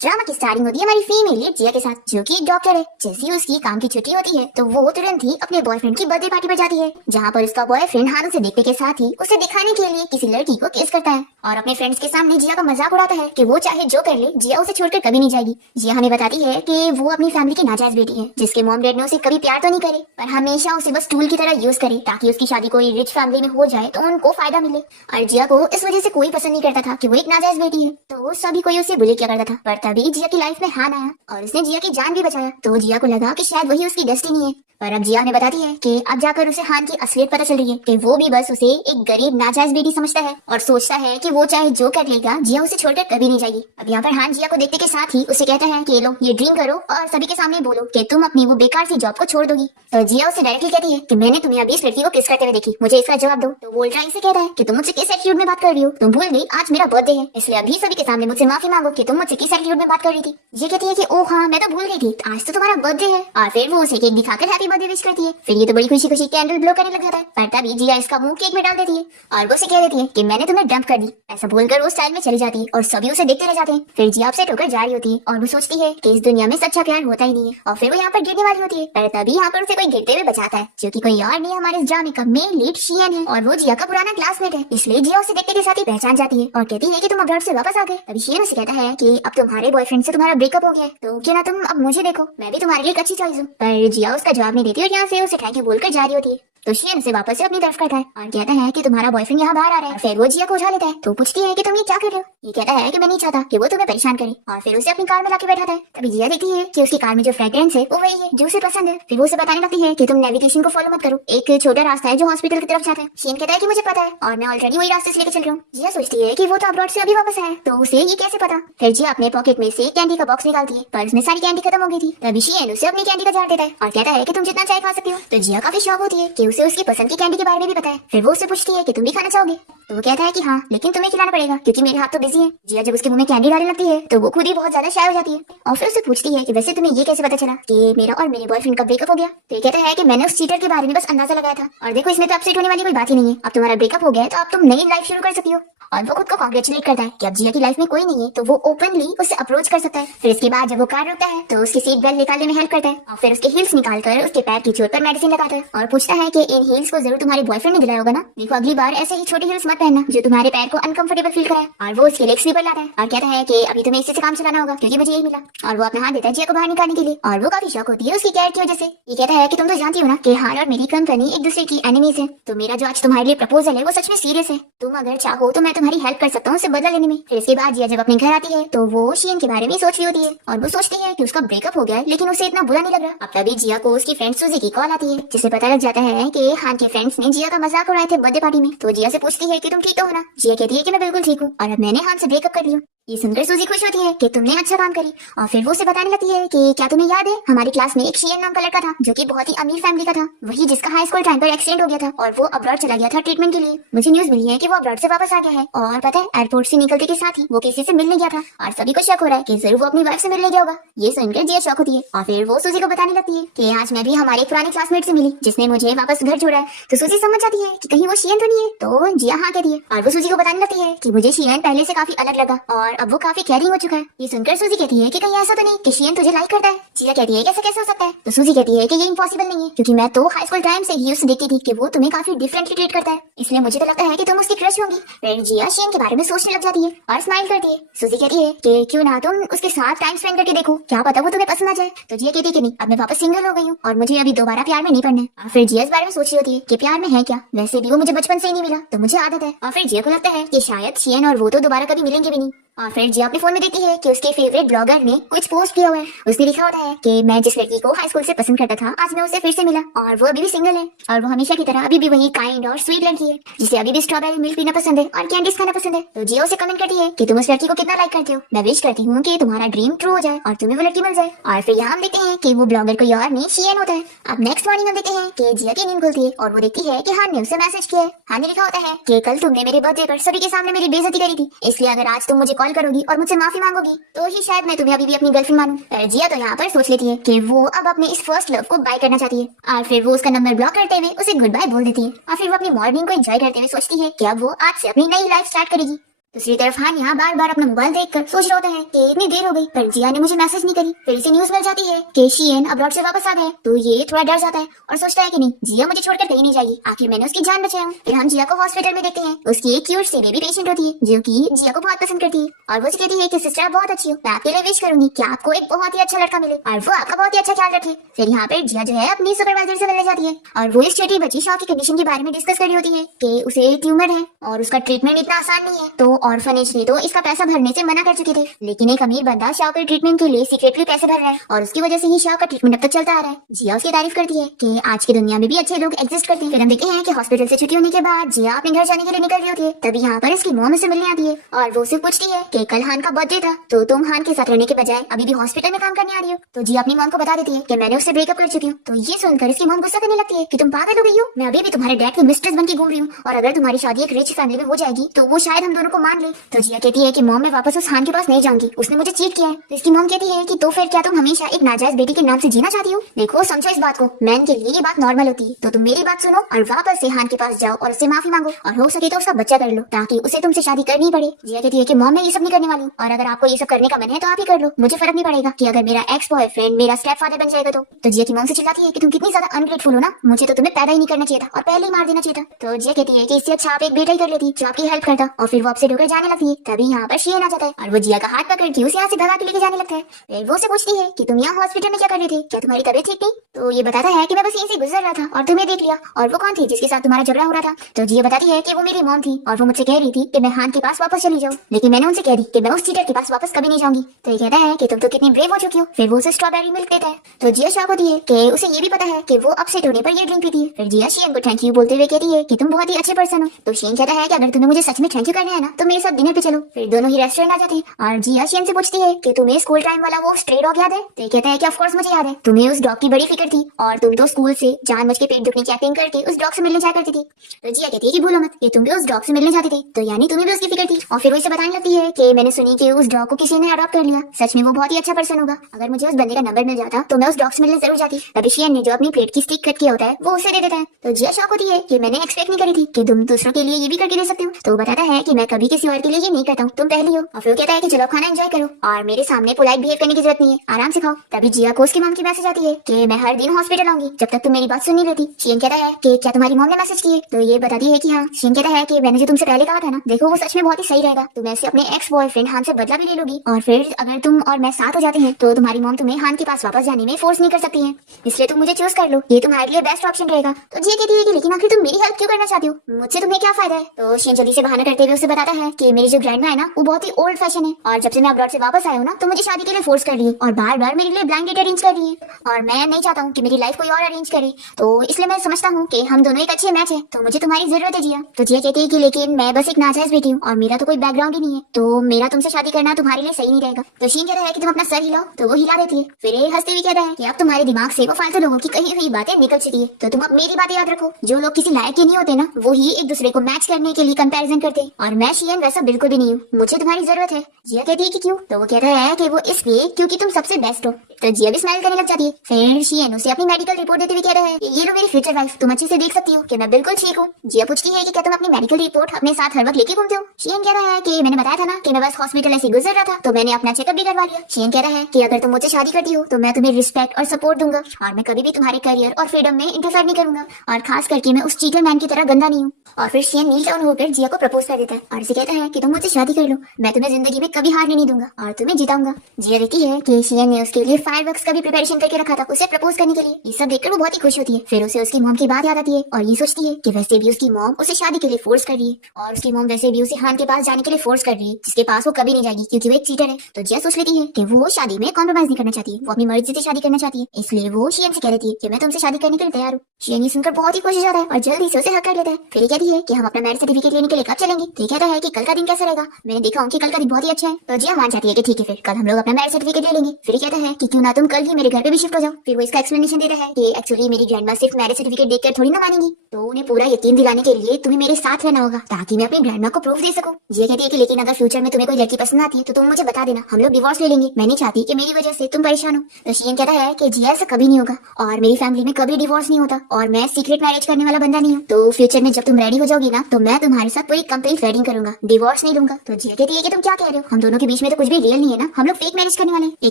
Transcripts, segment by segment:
Drama की starting होती है हमारी फीमेल लीड जिया के साथ, जो कि एक डॉक्टर है। जैसे ही उसकी काम की छुट्टी होती है तो वो तुरंत ही अपने बॉयफ्रेंड की बर्थडे पार्टी पर जाती है, जहाँ पर उसका बॉयफ्रेंड हान उसे देखने के साथ ही उसे दिखाने के लिए किसी लड़की को किस करता है और अपने फ्रेंड्स के सामने जिया का मजाक उड़ाता है कि वो चाहे जो कर ले जिया उसे छोड़कर कभी नहीं जाएगी। जिया हमें बताती है कि वो अपनी फैमिली की नाजायज बेटी है, जिसके मॉम डैड ने उसे कभी प्यार तो नहीं करे पर हमेशा उसे बस टूल की तरह यूज करे ताकि उसकी शादी कोई रिच फैमिली में हो जाए तो उनको फायदा मिले। और जिया को इस वजह से कोई पसंद नहीं करता था कि वो एक नाजायज बेटी है, तो सभी कोई उसे बुली किया करता था। पर तभी जिया की लाइफ में हान आया और उसने जिया की जान भी बचाया, तो जिया को लगा कि शायद वही उसकी डेस्टिनी है। पर अब जिया हमें बताती है कि अब जाकर उसे हान की असलियत पता चल रही है कि वो भी बस उसे एक गरीब नाजायज बेटी समझता है और सोचता है कि वो चाहे जो कर लेगा जिया उसे छोड़कर कभी नहीं जाएगी। अब यहाँ पर हान जिया को देखने के साथ ही उसे कहता है कि लो ये ड्रिंक करो और सभी के सामने बोलो कि तुम अपनी वो बेकार सी जॉब को छोड़ दोगी। तो जिया उसे डायरेक्टली कहती है कि मैंने तुम्हें अभी इस लड़की को किस करते हुए देखी, मुझे इसका जवाब दो। तो वो अल्ट्रा से कहता है कि तुम मुझसे किस एटीट्यूड में बात कर रही हो, तुम भूल गई आज मेरा बर्थडे है, इसलिए अभी सभी के सामने मुझसे माफी मांगो कि तुम मुझसे किस एटीट्यूड में बात कर रही थी। ये कहती है कि ओह हाँ मैं तो भूल गई थी, आज तो तुम्हारा बर्थडे है। और फिर वो उसे केक दिखाकर हैप्पी बर्थडे विश करती है। फिर ये तो बड़ी खुशी खुशी कैंडल ब्लो करने लग जाता है, पर तभी जिया इसका मुंह केक में डाल देती है और वो उसे कह देती है कि मैंने तुम्हें डंप कर दी। ऐसा बोलकर वो स्टाइल में चली जाती है और सभी उसे देखते रह जाते हैं। फिर जिया अपसेट होकर जा रही होती है और वो सोचती है कि इस दुनिया में सच्चा प्यार होता ही नहीं है, और फिर वो यहाँ पर गिरने वाली होती है। पर तभी यहाँ पर उसे कोई गिरते हुए बचाता है, जो कि कोई और नहीं हमारे इस ड्रामे का मेन लीड शियन है और वो जिया का पुराना क्लासमेट है। इसलिए जिया उसे देखने के साथ ही पहचान जाती है और कहती है कि तुम अब्रॉड से वापस आ गए। तभी शियन उसे कहता है कि अब तुम्हारे बॉयफ्रेंड से तुम्हारा ब्रेकअप हो गया है, तो क्यों ना तुम अब मुझे देखो, मैं भी तुम्हारे लिए एक अच्छी चॉइस हूँ। पर जिया उसका जवाब नहीं देती और यहाँ से उसे थैंक यू बोलकर जा रही होती है। तो शियन उसे वापस से अपनी तरफ करता है और कहता है कि तुम्हारा बॉयफ्रेंड यहाँ बाहर आ रहा है। फिर वो जिया को उठा लेता है, तो पूछती है कि तुम ये क्या कर रहे हो। ये कहता है कि मैं नहीं चाहता कि वो तुम्हें परेशान करे और फिर उसे अपनी कार में लाके बैठाता है। तभी जिया देखती है कि उसकी कार में जो फ्रेग्रेंस है वो वही है जो उसे पसंद है। फिर वो उसे बताने लगती है कि तुम नेविगेशन को फॉलो मत करो, एक छोटा रास्ता है जो हॉस्पिटल की तरफ जाता है। शियन कहता है कि मुझे पता है और मैं ऑलरेडी वही रास्ते से लेकर चल रहा हूँ। जिया सोचती है कि वो तो अब्रॉड से अभी वापस आया, तो उसे ये कैसे पता। फिर जिया अपने पॉकेट में से कैंडी का बॉक्स निकालती है पर उसमें सारी कैंडी खत्म हो गई थी। तभी शियन उसे अपनी कैंडी का जार देता है और कहता है कि तुम जितना चाहे खा सकती हो। तो जिया काफी शौक होती है कि उसे उसकी पसंद की कैंडी के बारे में भी पता है। फिर वो उससे पूछती है कि तुम भी खाना चाहोगे, तो वो कहता है कि हाँ लेकिन तुम्हें खिलाना पड़ेगा क्योंकि मेरे हाथ तो बिजी है। जिया जब उसके मुंह में कैंडी डालने लगती है तो वो खुद ही बहुत ज्यादा शाय हो जाती है और फिर उससे पूछती है कि वैसे तुम्हें ये कैसे पता चला कि मेरा और मेरे बॉयफ्रेंड का ब्रेकअप हो गया। तो ये कहता है कि मैंने उस चीटर के बारे में बस अंदाजा लगाया था और देखो इसमें तो अपसेट होने वाली कोई बात ही नहीं है, अब तुम्हारा ब्रेकअप हो गया है तो अब तुम नई लाइफ शुरू कर सकती हो। और वो खुद को कॉन्ग्रेचुलेट करता है कि अब जिया की लाइफ में कोई नहीं है तो वो ओपनली उसे अप्रोच कर सकता है। फिर इसके बाद जब वो कार रुकता है तो उसकी सीट बेल्ट निकालने में हेल्प करता है और फिर उसके हील्स निकालकर उसके पैर की चोट पर मेडिसिन लगाता है और पूछता है कि इन हील्स को जरूर तुम्हारे बॉयफ्रेंड ने दिलाया होगा ना, देखो अगली बार ऐसे ही छोटी हील्स मत पहनना जो तुम्हारे पैर को अनकंफर्टेबल फील कराए। और वो उसके लेग स्लीपर लाता है और कहता है कि अभी तुम्हें इसी से काम चलाना होगा क्योंकि मुझे यही मिला, और वो अपना हाथ देता है जिया को बाहर निकालने के लिए और वो काफी शौक होती है उसकी केयर की वजह से। ये कहता है कि तुम तो जानती हो ना कि हाल और मेरी कंपनी एक दूसरे की एनिमीज है, तो मेरा जो आज तुम्हारे लिए प्रपोजल है वो सच में सीरियस है, तुम अगर चाहो तो मैं तुम्हारी हेल्प कर सकता हूँ उसे बदला लेने में। फिर इसके बाद जिया जब अपने घर आती है तो वो शियन के बारे में सोच रही होती है और वो सोचती है कि उसका ब्रेकअप हो गया है लेकिन उसे इतना बुरा नहीं लग रहा। अब तभी जिया को उसकी फ्रेंड सूजी की कॉल आती है जिससे पता लग जाता है कि हान के फ्रेंड्स ने जिया का मजाक उड़ाए थे बर्थडे पार्टी में। तो जिया से पूछती है कि तुम ठीक तो हो ना। जिया कहती है कि मैं बिल्कुल ठीक हूँ और अब मैंने हान से ब्रेकअप कर लिया। ये सुनकर सूजी खुश होती है कि तुमने अच्छा काम करी और फिर वो उसे बताने लगती है कि क्या तुम्हें याद है हमारी क्लास में एक शियन नाम का लड़का था जो कि बहुत ही अमीर फैमिली का था, वही जिसका हाई स्कूल टाइम पर एक्सीडेंट हो गया था और वो अब्रॉड चला गया था ट्रीटमेंट के लिए। मुझे न्यूज मिली है कि वो अब्रॉड से वापस आ गया है और पता है एयरपोर्ट से निकलते के साथ ही वो किसी से मिलने गया था और सभी को शक हो रहा है कि जरूर वो अपनी वाइफ से मिलने गया होगा। ये सुनकर जिया शौक होती है और फिर वो सूजी को बताने लगती है कि आज मैं भी हमारे पुराने क्लासमेट से मिली जिसने मुझे वापस घर छोड़ा है। तो सूजी समझ जाती है कि कहीं वो शियन तो नहीं है, तो जिया हाँ कहती है और वो सूजी को बताने लगती है कि मुझे शियन पहले से काफी अलग लगा और अब वो काफी केयरिंग चुका है। ये सुनकर सूजी कहती है कि कहीं ऐसा तो नहीं कि शियन तुझे लाइक करता है। जिया कहती है कैसे कैसे हो सकता है। तो सूजी कहती है कि ये इम्पॉसिबल नहीं है क्योंकि मैं तो हाई स्कूल टाइम से ही उसे देखती थी कि वो तुम्हें काफी डिफरेंटली ट्रीट करता है, इसलिए मुझे तो लगता है कि तुम उसकी क्रश होंगी। फिर जिया शियन के बारे में सोचने लग जाती है और स्माइल करती है। सूजी कहती है कि क्यों ना तुम उसके साथ टाइम स्पेंड करके देखो, क्या पता वो तुम्हें पसंद आ जाए। तो जिया कहती है कि नहीं, अब मैं वापस सिंगल हो गई हूँ और मुझे अभी दोबारा प्यार में नहीं पड़ना है। फिर जिया इस बारे में सोच रही होती है कि प्यार में है क्या, वैसे भी वो मुझे बचपन से ही नहीं मिला तो मुझे आदत है। और फिर जिया को लगता है कि शायद शियन और वो तो दोबारा कभी मिलेंगे भी नहीं। और फिर जिया अपने फोन में देखती है कि उसके फेवरेट ब्लॉगर ने कुछ पोस्ट किया हुआ है। उसने लिखा होता है कि मैं जिस लड़की को हाई स्कूल से पसंद करता था आज मैं उसे फिर से मिला और वो अभी भी सिंगल है और वो हमेशा की तरह अभी भी वही काइंड और स्वीट लड़की है जिसे अभी भी स्ट्रॉबेरी मिल्क पीना पसंद है और कैंडीज खाना पसंद है। तो जिया उसे कमेंट करती है कि तुम उस लड़की को कितना लाइक करते हो, मैं विश करती हूँ कि तुम्हारा ड्रीम ट्रू हो जाए और तुम्हें वो लड़की मिल जाए। और फिर यहाँ हम देखते हैं कि वो ब्लॉगर कोई और नहीं शियन होता है। अब नेक्स्ट मॉर्निंग हम देखते हैं कि जिया की नींद खुलती है और वो देखती है कि हान ने उसे मैसेज किया है। हान ने लिखा होता है कि कल तुमने मेरे बर्थडे पर सभी के सामने मेरी बेइज्जती करी थी, इसलिए अगर आज तुम मुझे कॉल करोगी और मुझसे माफी मांगोगी तो ही शायद मैं तुम्हें अभी भी अपनी गर्लफ्रेंड मानूं। पर जिया तो यहाँ पर सोच लेती है कि वो अब अपने इस फर्स्ट लव को बाय करना चाहती है और फिर वो उसका नंबर ब्लॉक करते हुए उसे गुड बाय बोल देती है और फिर वो अपनी मॉर्निंग को एंजॉय करते हुए सोचती है कि अब वो आज से अपनी नई लाइफ स्टार्ट करेगी। दूसरी तरफ हान यहाँ बार बार अपना मोबाइल देखकर सोच रहा होता है कि इतनी देर हो गई पर जिया ने मुझे मैसेज नहीं करी। फिर इसे न्यूज मिल जाती है कि शियन अब्रॉड से वापस आ गए। तो ये थोड़ा डर जाता है और सोचता है कि नहीं, जिया मुझे छोड़कर कहीं नहीं जाएगी, आखिर मैंने उसकी जान बचाया हूँ। फिर हम जिया को हॉस्पिटल में देखते हैं। उसकी एक क्यूट सी बेबी पेशेंट होती है जो कि जिया को बहुत पसंद करती है और वो कहती है कि सिस्टर आप बहुत अच्छी हो, मैं आपके लिए विश करूंगी कि आपको एक बहुत ही अच्छा लड़का मिले और वो आपका बहुत ही अच्छा ख्याल रखे। फिर यहाँ पर जिया जो है अपनी सुपरवाइजर से मिलने जाती है और वो इस छोटी बच्ची शॉ की कंडीशन के बारे में डिस्कस कर रही होती है कि उसे ट्यूमर है और उसका ट्रीटमेंट इतना आसान नहीं है। तो ऑर्फनेज ने तो इसका पैसा भरने से मना कर चुके थे, लेकिन एक अमीर बंदा शाह के ट्रीटमेंट के लिए सीक्रेटली पैसे भर रहा है और उसकी वजह से ही शाह का ट्रीटमेंट अब तक चलता आ रहा है। जिया उसकी तारीफ करती है कि आज की दुनिया में भी अच्छे लोग एग्जिस्ट करते हैं। फिर हम देखते हैं कि हॉस्पिटल से छुट्टी होने के बाद जिया अपने घर जाने के लिए निकल रही होती है। तभी यहाँ पर इसकी मॉम से मिलने आती है और वो उसे पूछती है कि कल हान का बर्थडे था तो तुम हान के साथ रहने के बजाय अभी भी हॉस्पिटल में काम करने आ रही हो। तो जिया अपनी मॉम को बता देती है कि मैंने उससे ब्रेकअप कर चुकी हूँ। तो ये सुनकर इसकी मॉम गुस्सा करने लगती है कि तुम पागल हो गई हो, मैं अभी भी तुम्हारे डैड की मिस्ट्रेस बन के घूम रही हूँ और अगर तुम्हारी शादी एक रिच फैमिली में हो जाएगी तो वो शायद हम दोनों को मान ले। तो जिया कहती है कि मॉम मैं वापस उस हान के पास नहीं जाऊंगी, उसने मुझे चीट किया है। तो इसकी मॉम कहती है कि तो फिर क्या तुम हमेशा एक नाजायज बेटी के नाम से जीना चाहती हो? देखो समझो इस बात को, मैन के लिए ये बात नॉर्मल होती है, तो तुम मेरी बात सुनो और वापस से हान के पास जाओ और उससे माफी मांगो और हो सके तो उसका बच्चा कर लो ताकि उसे तुमसे शादी करनी पड़े। जिया कहती है कि मॉम मैं ये सब नहीं करने वाली हूँ और अगर आपको ये सब करने का मन है तो आप ही कर लो, मुझे फर्क नहीं पड़ेगा कि अगर मेरा एक्स बॉयफ्रेंड मेरा स्टेप फादर बन जाएगा तो जिया की मॉम से चिल्लाती है कि तुम कितनी ज्यादा अनग्रेटफुल हो ना, मुझे तो तुम्हें पैदा ही नहीं करना चाहिए था और पहले ही मार देना चाहिए था। तो जिया कहती है कि इससे अच्छा आप एक बेटा ही कर लेती जो आपकी हेल्प करता और फिर वो आपसे ढोकर जाने लगती है। तभी यहाँ पर शियन आ जाता है और वो जिया का हाथ पकड़ के उसे यहाँ से भगा के लेके जाने लगता है। फिर वो उसे पूछती है कि तुम यहाँ हॉस्पिटल में क्या कर रहे थे, क्या तुम्हारी तबीयत ठीक नहीं? तो ये बताता है कि मैं बस यहीं से गुजर रहा था और तुम्हें देख लिया। और वो कौन थी जिसके साथ तुम्हारा झगड़ा हो रहा था? तो जिया बताती है कि वो मेरी मॉम थी और वो मुझसे कह रही थी कि मैं हान के पास वापस चली जाऊँ, लेकिन मैंने उनसे कह दी कि मैं उस चीटर के पास वापस कभी नहीं जाऊंगी। तो ये कहता है कि तुम तो कितनी ब्रेव हो चुकी हो। फिर वो उसे स्ट्रॉबेरी मिल्क देता है। तो जिया शॉक होती है कि उसे ये भी पता है कि वो अपसेट होने पर ये ड्रिंक पीती है। फिर जिया शियन को थैंक यू बोलते हुए कहती है कि तुम बहुत ही अच्छे पर्सन हो। तो शियन कहता है कि अगर तुम्हें मुझे सच में थैंक यू करना है ना तो मेरे साथ डिनर पे चलो। फिर दोनों ही रेस्टोरेंट आ जाते हैं और जिया शियन से पूछती है कि तुम्हें स्कूल टाइम वाला वो स्ट्रे डॉग याद है? तो ये कहता है कि ऑफ कोर्स मुझे याद है, तुम्हें उस डॉग की बड़ी फिक्र थी और तुम तो स्कूल से जानबूझ के पेट दुखने की एक्टिंग करके उस डॉग से मिलने जाया करती थी। तो जिया कहती है कि भूलो मत कि तुम भी उस डॉग से मिलने जाते थे, तो यानी तुम्हें भी उसकी फिक्र थी। और फिर वो इसे बताने लगती है कि मैंने सुनी कि उस डॉग को किसी ने अडॉप्ट कर लिया, सच में वो बहुत ही अच्छा पर्सन होगा, अगर मुझे उस बंदे का नंबर मिल जाता तो मैं उस डॉग से मिलने जरूर जाती। तभी शियन ने जो अपनी प्लेट की स्टिक कट किया होता है वो उसे दे देता है। तो जिया शॉक होती है कि मैंने एक्सपेक्ट नहीं करी थी कि तुम दूसरों के लिए ये भी करके दे सकते हो। तो वो बताता है कि मैं कभी किसी और के लिए ये नहीं करता हूँ, तुम पहली हो। और फिर कहता है कि चलो खाना एंजॉय करो और मेरे सामने पोलाइट बिहेव करने की जरूरत नहीं है, आराम से खाओ। तभी जिया को उसकी मॉम की मैसेज आती है कि मैं हर दिन हॉस्पिटल आऊंगी जब तक तुम मेरी बात सुन नहीं लेती। शियन कहता है कि क्या तुम्हारी मॉम ने मैसेज की है? तो ये बताती है कि हाँ। शियन कहता है कि मैंने जो तुमसे पहले कहा था ना, देखो वो सच में बहुत ही सही रहेगा, तो मैं से अपने एक्स बॉयफ्रेंड हान से बदला भी ले लूंगी और फिर अगर तुम और मैं साथ हो जाते हैं तो तुम्हारी मॉम तुम्हें हान के पास वापस जाने में फोर्स नहीं कर सकती है, इसलिए तुम मुझे चूज कर लो, ये तुम्हारे लिए बेस्ट ऑप्शन रहेगा। तो जिया कहती है कि लेकिन आखिर तुम मेरी हेल्प क्यों करना चाहती हो, मुझसे तुम्हें क्या फायदा है? तो शियन जल्दी से बहाना करते हुए उसे बताता है कि मेरी जो ग्रैंडमा है ना वो बहुत ही ओल्ड फैशन है और जब से मैं अब्रॉड से वापस आया हूँ ना तो मुझे शादी के लिए फोर्स कर रही है और बार बार मेरे लिए ब्लाइंड डेट अरेंज कर रही है और मैं नहीं चाहता हूँ कि मेरी लाइफ कोई और अरेंज करे, तो इसलिए मैं समझता हूँ कि हम दोनों एक अच्छे मैच है, तो मुझे तुम्हारी जरूरत है जिया। तो जिया कहती है कि लेकिन मैं बस एक नाजायज बेटी हूँ और मेरा तो कोई बैकग्राउंड ही नहीं है, तो मेरा तुमसे शादी करना तुम्हारे लिए सही नहीं रहेगा। तो शियन कहता है कि तुम अपना सर हिलाओ, तो वो हिला देती है। फिर ये हंसते हुए कहता है कि अब तुम्हारे दिमाग से वो फालतू लोगों की कही हुई बातें निकल चुकी है, तो तुम अब मेरी बातें याद रखो, जो लोग किसी लायक के नहीं होते ना वो ही एक दूसरे को मैच करने के लिए कंपैरिजन करते हैं और मैं शियन वैसा बिल्कुल भी नहीं हूँ, मुझे तुम्हारी जरूरत है। जिया कहती है कि क्यों? तो वो कहता है कि वो इसलिए क्योंकि तुम सबसे बेस्ट हो। तो जिया भी स्माइल करने लग जाती है। फिर शियन उसे अपनी मेडिकल रिपोर्ट देते हुए कहता है कि ये लो मेरी फ्यूचर वाइफ, तुम अच्छे से देख सकती हो कि मैं बिल्कुल ठीक हूँ। जिया पूछती है कि क्या तुम अपनी मेडिकल रिपोर्ट अपने साथ हर वक्त लेके घूमते हो? शियन कहता है कि मैंने बताया था ना कि मैं बस हॉस्पिटल ऐसे गुजर रहा था तो मैंने अपना चेकअप भी करवा लिया। शियन कहता है कि अगर तुम मुझसे शादी करती हो तो मैं तुम्हें रिस्पेक्ट और सपोर्ट दूंगा और मैं कभी भी तुम्हारे करियर और फ्रीडम में इंटरफेयर नहीं करूंगा और खास करके मैं उस चीटर मैन की तरह गंदा नहीं हूँ। और फिर शियन नील डाउन होकर जिया को प्रपोज कर देता है और उसे कहता है कि तुम मुझसे शादी कर लो, मैं तुम्हें जिंदगी में कभी हारने नहीं दूंगा और तुम्हें जिताऊंगा। जिया देखती है कि शियन ने उसके लिए फायरवर्क्स का भी प्रिपरेशन करके रखा था उसे प्रपोज करने के लिए। ये सब देखकर वो बहुत ही खुश होती है। फिर उसे उसकी मॉम की बात याद आती है और ये सोचती है कि वैसे भी उसकी मॉम उसे शादी के लिए फोर्स कर रही है और उसकी मॉम वैसे भी उसे हान के पास जाने के लिए फोर्स कर रही है जिसके पास वो कभी नहीं जाएगी क्योंकि वो एक चीटर है। तो जिया सोच लेती है कि वो शादी में कॉम्प्रोमाइज नहीं करना चाहती, वो अपनी मर्जी से शादी करना चाहती है, इसलिए वो शियन से कह देती है कि मैं तुमसे शादी करने के लिए तैयार हूँ। शियन ये सुनकर बहुत ही खुश हो जाता है और जल्दी से उसे हक कर लेता है। फिर ये कहती है कि हम अपना मैरिज सर्टिफिकेट लेने के लिए कब चलेंगे? तो कहता है कि कल का दिन कैसा रहेगा, मैंने देखा हूँ कि कल का दिन बहुत ही अच्छा है। तो जिया मान जाती है कि ठीक है फिर कल हम लोग अपना मैरिज सर्टिफिकेट ले लेंगे। फिर कहता है कि क्यों ना तुम कल ही मेरे घर पे भी शिफ्ट हो जाओ। फिर वो इसका एक्सप्लेनेशन देता है कि एक्चुअली मेरी ग्रैंडमा सिर्फ मैरिज सर्टिफिकेट देखकर थोड़ी ना मानेंगी, तो उन्हें पूरा यकीन दिलाने के लिए तुम्हें मेरे साथ रहना होगा ताकि मैं अपनी ग्रैंडमा को प्रूफ दे सकूं। जिया कहती है कि लेकिन अगर फ्यूचर में तुम्हें कोई लड़की पसंद आती है तो तुम मुझे बता देना, हम लोग डिवोर्स ले लेंगे, मैं नहीं चाहती कि मेरी वजह से तुम परेशान हो। तो शियन कहता है कि जिया ऐसा कभी नहीं होगा और मेरी फैमिली में कभी डिवोर्स नहीं होता और मैं सीक्रेट मैरिज करने वाला बंदा नहीं हूँ। तो फ्यूचर में जब तुम रेडी हो जाओगी ना तो मैं तुम्हारे साथ पूरी कंप्लीट वेडिंग करूंगा, डिवोर्स नहीं लूंगा। तो जिया कहती है कि तुम क्या कह रहे हो, हम दोनों के बीच में तो कुछ भी रियल नहीं है ना, हम लोग फेक मैरिज करने वाले हैं। ये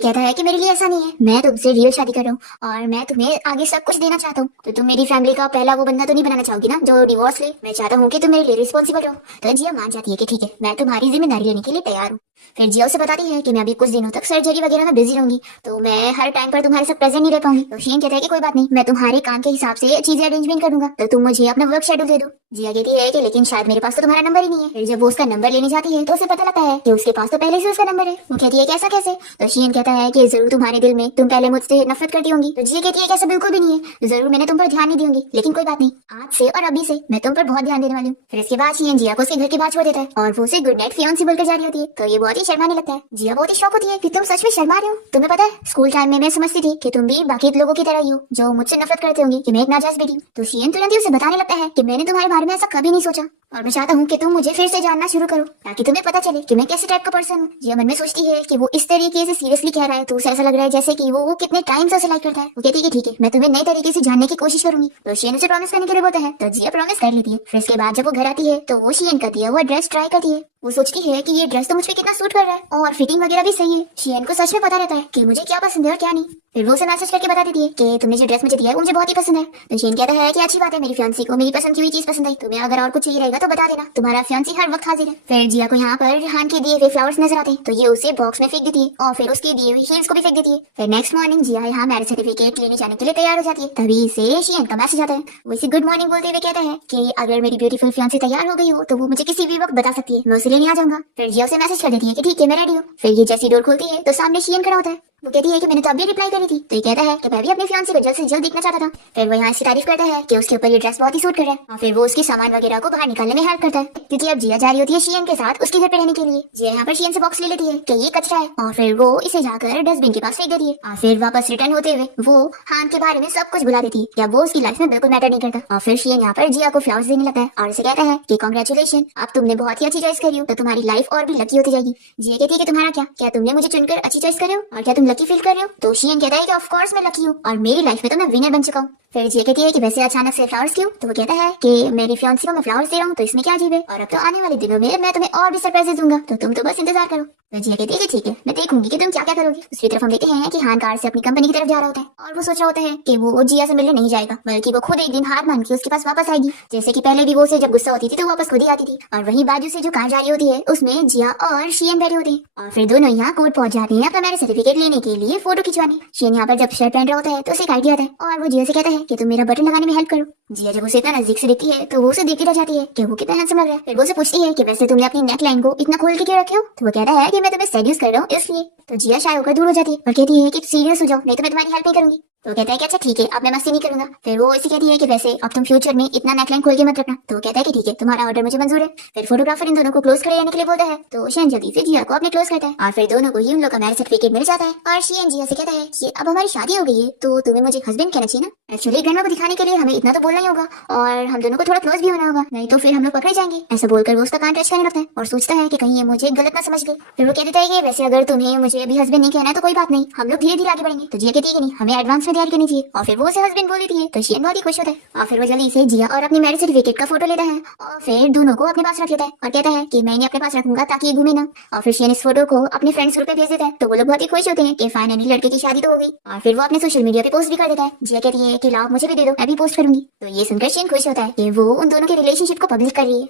कहता है कि मेरे लिए ऐसा नहीं है, मैं तुमसे रियल शादी कर रहा हूँ और मैं तुम्हें आगे सब कुछ देना चाहता हूँ। तो तुम मेरी फैमिली का पहला वो बंदा तो नहीं बनाना चाहोगी ना जो डिवोर्स ले। मैं चाहता हूँ कि तुम मेरे लिए रिस्पॉन्सिबल रहो। तो जिया मान जाती है कि ठीक है, मैं तुम्हारी जिम्मेदारी लेने के लिए तैयार हूँ। फिर जिया उसे बताती है कि मैं अभी कुछ दिनों तक सर्जरी वगैरह में बिजी रहूंगी, तो मैं हर टाइम पर तुम्हारे साथ प्रेजेंट नहीं रह पाऊंगी। तो शियन कहता है कि कोई बात नहीं, मैं तुम्हारे काम के हिसाब से चीजें अरेंजमेंट कर दूंगा, तो तुम मुझे अपना वर्क शेड्यूल दे दो। जिया कहती है कि लेकिन शायद मेरे पास तो तुम्हारा नंबर ही नहीं है। फिर जब वो उसका नंबर लेने जाती है तो उसे पता लगता है कि उसके पास तो पहले से उसका नंबर है। वो कहती है कि ऐसा कैसे। तो शियन कहता है कि जरूर तुम्हारे दिल में तुम पहले मुझसे नफरत करती होंगी। तो जिया कहती है कि ऐसा बिल्कुल भी नहीं है, जरूर मैंने तुम पर ध्यान नहीं दी होंगी, लेकिन कोई बात नहीं, आज से और अभी से मैं तुम पर बहुत ध्यान देने वाली हूँ। फिर इसके बाद शियन जिया को उसके घर के बाहर छोड़ देता है और वो उसे गुड नाइट फियांसी बोलकर जा रही होती है। तो ये बहुत ही शर्माने लगता है। जिया बहुत ही शौक होती है कि तुम सच में शर्मा रहे हो। तुम्हें पता है स्कूल टाइम में मैं समझती थी कि तुम भी बाकी लोगों की तरह ही हो जो मुझसे नफरत करते होंगे कि मैं एक नाजायज बेटी हूँ। तो शियन तुरंत ही उसे बताने लगता है कि मैंने तुम्हारे बारे में ऐसा कभी नहीं सोचा और मैं चाहता हूँ कि तुम मुझे फिर से जानना शुरू करो ताकि तुम्हें पता चले कि मैं कैसे टाइप का पर्सन हूँ। जिया मन में सोचती है कि वो इस तरीके से सीरियसली कह रहा है तो उसे ऐसा लग रहा है जैसे कि वो कितने टाइम से उसे लाइक करता है। वो कहती है कि ठीक है, मैं तुम्हें नए तरीके से जानने की कोशिश करूंगी। तो शियन उसे प्रॉमिस करने के लिए बोलता है, तो जिया प्रॉमिस कर लेती है। फिर इसके बाद जब वो घर आती है तो वो शियन का दिया वो ड्रेस ट्राई करती है। वो सोचती है कि ये ड्रेस तो मुझ पे कितना सूट कर रहा है और फिटिंग वगैरह भी सही है। शियन को सच में पता रहता है कि मुझे क्या पसंद है और क्या नहीं। फिर वो उसे मैसेज करके बता देती है कि तुमने जो ड्रेस मुझे दिया है वो मुझे बहुत ही पसंद है। तो शियन कहता है कि अच्छी बात है, मेरी फियांसी को मेरी पसंद की हुई चीज पसंद आई, तुम्हें अगर और कुछ चाहिए रहेगा तो बता देना, तुम्हारा फियांसी हर वक्त हाजिर है। फिर जिया को यहाँ पर रिहान के दिए हुए फ्लावर्स नजर आते हैं तो ये उसे बॉक्स में फेंक देती है और फिर उसके दिए हुए हील्स को भी फेंक देती है। फिर नेक्स्ट मॉर्निंग जिया यहाँ मैरिज सर्टिफिकेट लेने जाने के लिए तैयार हो जाती है। तभी से शियन का मैसेज आता है। वो इसे गुड मॉर्निंग बोलते हुए कहता है कि अगर मेरी ब्यूटीफुल फियांसी तैयार हो गई हो तो वो मुझे किसी भी वक्त बता सकती है, मैं उसे लेने आ जाऊंगा। फिर जिया उसे मैसेज कर देती है कि ठीक है मैं रेडी हूँ। फिर ये जैसी डोर खोलती है तो सामने शियन खड़ा होता है। वो कहती है कि मैंने तो अभी रिप्लाई करी थी। तो ये कहता है कि मैं भी अपने फियांसी को जल्द से जल्द देखना चाहता था। फिर वो यहाँ इसकी तारीफ करता है कि उसके ऊपर ये ड्रेस बहुत ही सूट कर रहा है और फिर वो उसके सामान वगैरह को बाहर निकालने में हेल्प करता है क्योंकि अब जिया जा रही होती है शियन के साथ उसके घर पे रहने के लिए। जिया यहाँ पर शियन से बॉक्स ले लेती है कि ये कचरा है और फिर वो इसे जाकर डस्टबिन के पास फेंक देती है और फिर वापस रिटर्न होते हुए वो हान के बारे में सब कुछ भुला देती है या वो उसकी लाइफ में बिल्कुल मैटर नहीं करता। और फिर शियन यहाँ पर जिया को फ्लावर्स देने लगता है और इसे कहता है कि कांग्रेचुलेशन, अब तुमने बहुत ही अच्छी चॉइस करी हो तो तुम्हारी लाइफ और भी लकी होती जाएगी। जिया कहती है कि तुम्हारा क्या तुमने मुझे चुनकर अच्छी चॉइस कर रहे हो और क्या तुम लकी फील कर रहे हो। तो शियन कहता है कि ऑफ कोर्स मैं लकी हूँ और मेरी लाइफ में तो मैं विनर बन चुका हूँ। फिर जिया कहती है कि वैसे अचानक से फ्लावर्स क्यों। तो वो कहता है कि मेरी फियांसी को मैं फ्लावर्स दे रहा हूँ तो इसमें क्या अजीब है और अब तो आने वाले दिनों में मैं तुम्हें और भी सरप्राइजेस दूंगा, तो तुम तो बस इंतजार करो। तो जिया कहती है कि ठीक है, मैं देखूंगी कि तुम क्या क्या करोगी। दूसरी तरफ हम देखते हैं कि हान कार से अपनी कंपनी की तरफ जा रहा होता है और वो सोच रहा होता है कि वो जिया से मिलने नहीं जाएगा बल्कि वो खुद एक दिन हार मान के उसके पास वापस आएगी। जैसे कि पहले भी वो उसे जब गुस्सा होती थी तो वापस खुद ही आती थी और वहीं बाजू से जो कार जा रही होती है उसमें जिया और शियन बैठे होते हैं और फिर दोनों यहाँ कोर्ट पहुंच जाते हैं अपना मैरिज सर्टिफिकेट लेने के लिए फोटो खिंचवाने। शियन यहाँ पर जब शर्ट पहन रहा होता है तो उसे एक आइडिया आता है और वो जिया से कहता है कि तुम मेरा बटन लगाने में हेल्प करो। जिया जब उसे इतना नजदीक से देखती है तो वो उसे देखती रह जाती है कि वो कितना हैंडसम लग रहा है। फिर वो उसे पूछती है कि वैसे तुमने अपनी नेक लाइन को इतना खोल के क्यों रखे हो। तो वो कहता है कि मैं तुम्हें सेड्यूस कर रहा हूँ इसलिए। तो जिया शाय होकर दूर हो जाती है और कहती है कि सीरियस हो जाओ नहीं तो मैं तुम्हारी हेल्प नहीं करूंगी। तो कहता है कि अच्छा ठीक है, अब मैं मस्ती नहीं करूंगा। फिर वो इसे कहती है कि वैसे अब तुम फ्यूचर में इतना नेकलाइन खोल के मत रखना। तो कहता है कि ठीक है, तुम्हारा ऑर्डर मुझे मंजूर है। फिर फोटोग्राफर इन दोनों को क्लोज करे जाने के लिए बोलता है तो शियन जल्दी से जिया को अपने क्लोज करता है और फिर दोनों को ही उन लोग का मैरिज सर्टिफिकेट मिल जाता है। और शियन जिया से कहता है कि अब हमारी शादी हो गई है तो तुम्हें मुझे हस्बैंड कहना चाहिए ना। एक्चुअली ग्रैंडमा को दिखाने के लिए हमें इतना तो बोलना ही होगा और हम दोनों को थोड़ा क्लोज भी होना होगा, नहीं तो फिर हम लोग पकड़े जाएंगे। ऐसा बोलकर वो उसका कान टच करने लगता है और सोचता है कि कहीं ये मुझे गलत ना समझ ले। फिर वो कह देता है कि वैसे अगर तुम्हें मुझे अभी हस्बैंड नहीं कहना है तो कोई बात नहीं, हम लोग धीरे धीरे आगे बढ़ेंगे। तो जिया कहती है कि नहीं, हमें एडवांस में तैयारी करनी चाहिए और फिर वो उसे हस्बैंड बोल देती है। तो शियन बहुत ही खुश होता है और फिर वो जल्दी से जिया और अपनी मैरिज सर्टिफिकेट का फोटो लेता है और फिर दोनों को अपने पास रख लेता है और कहता है कि मैं इन्हें अपने पास रखूंगा ताकि ये घूमे ना। और फिर शियन इस फोटो को अपने फ्रेंड्स ग्रुप पे भेज देता है तो वो लोग बहुत ही खुश होते हैं कि फाइनली लड़के की शादी तो हो गई। और फिर वो अपने सोशल मीडिया पे पोस्ट भी कर देता है। जिया कहती है कि लाओ मुझे भी दे दो, मैं भी पोस्ट करूंगी। तो ये सुनकर शियन खुश होता है कि वो उन दोनों के रिलेशनशिप को पब्लिक कर रही है।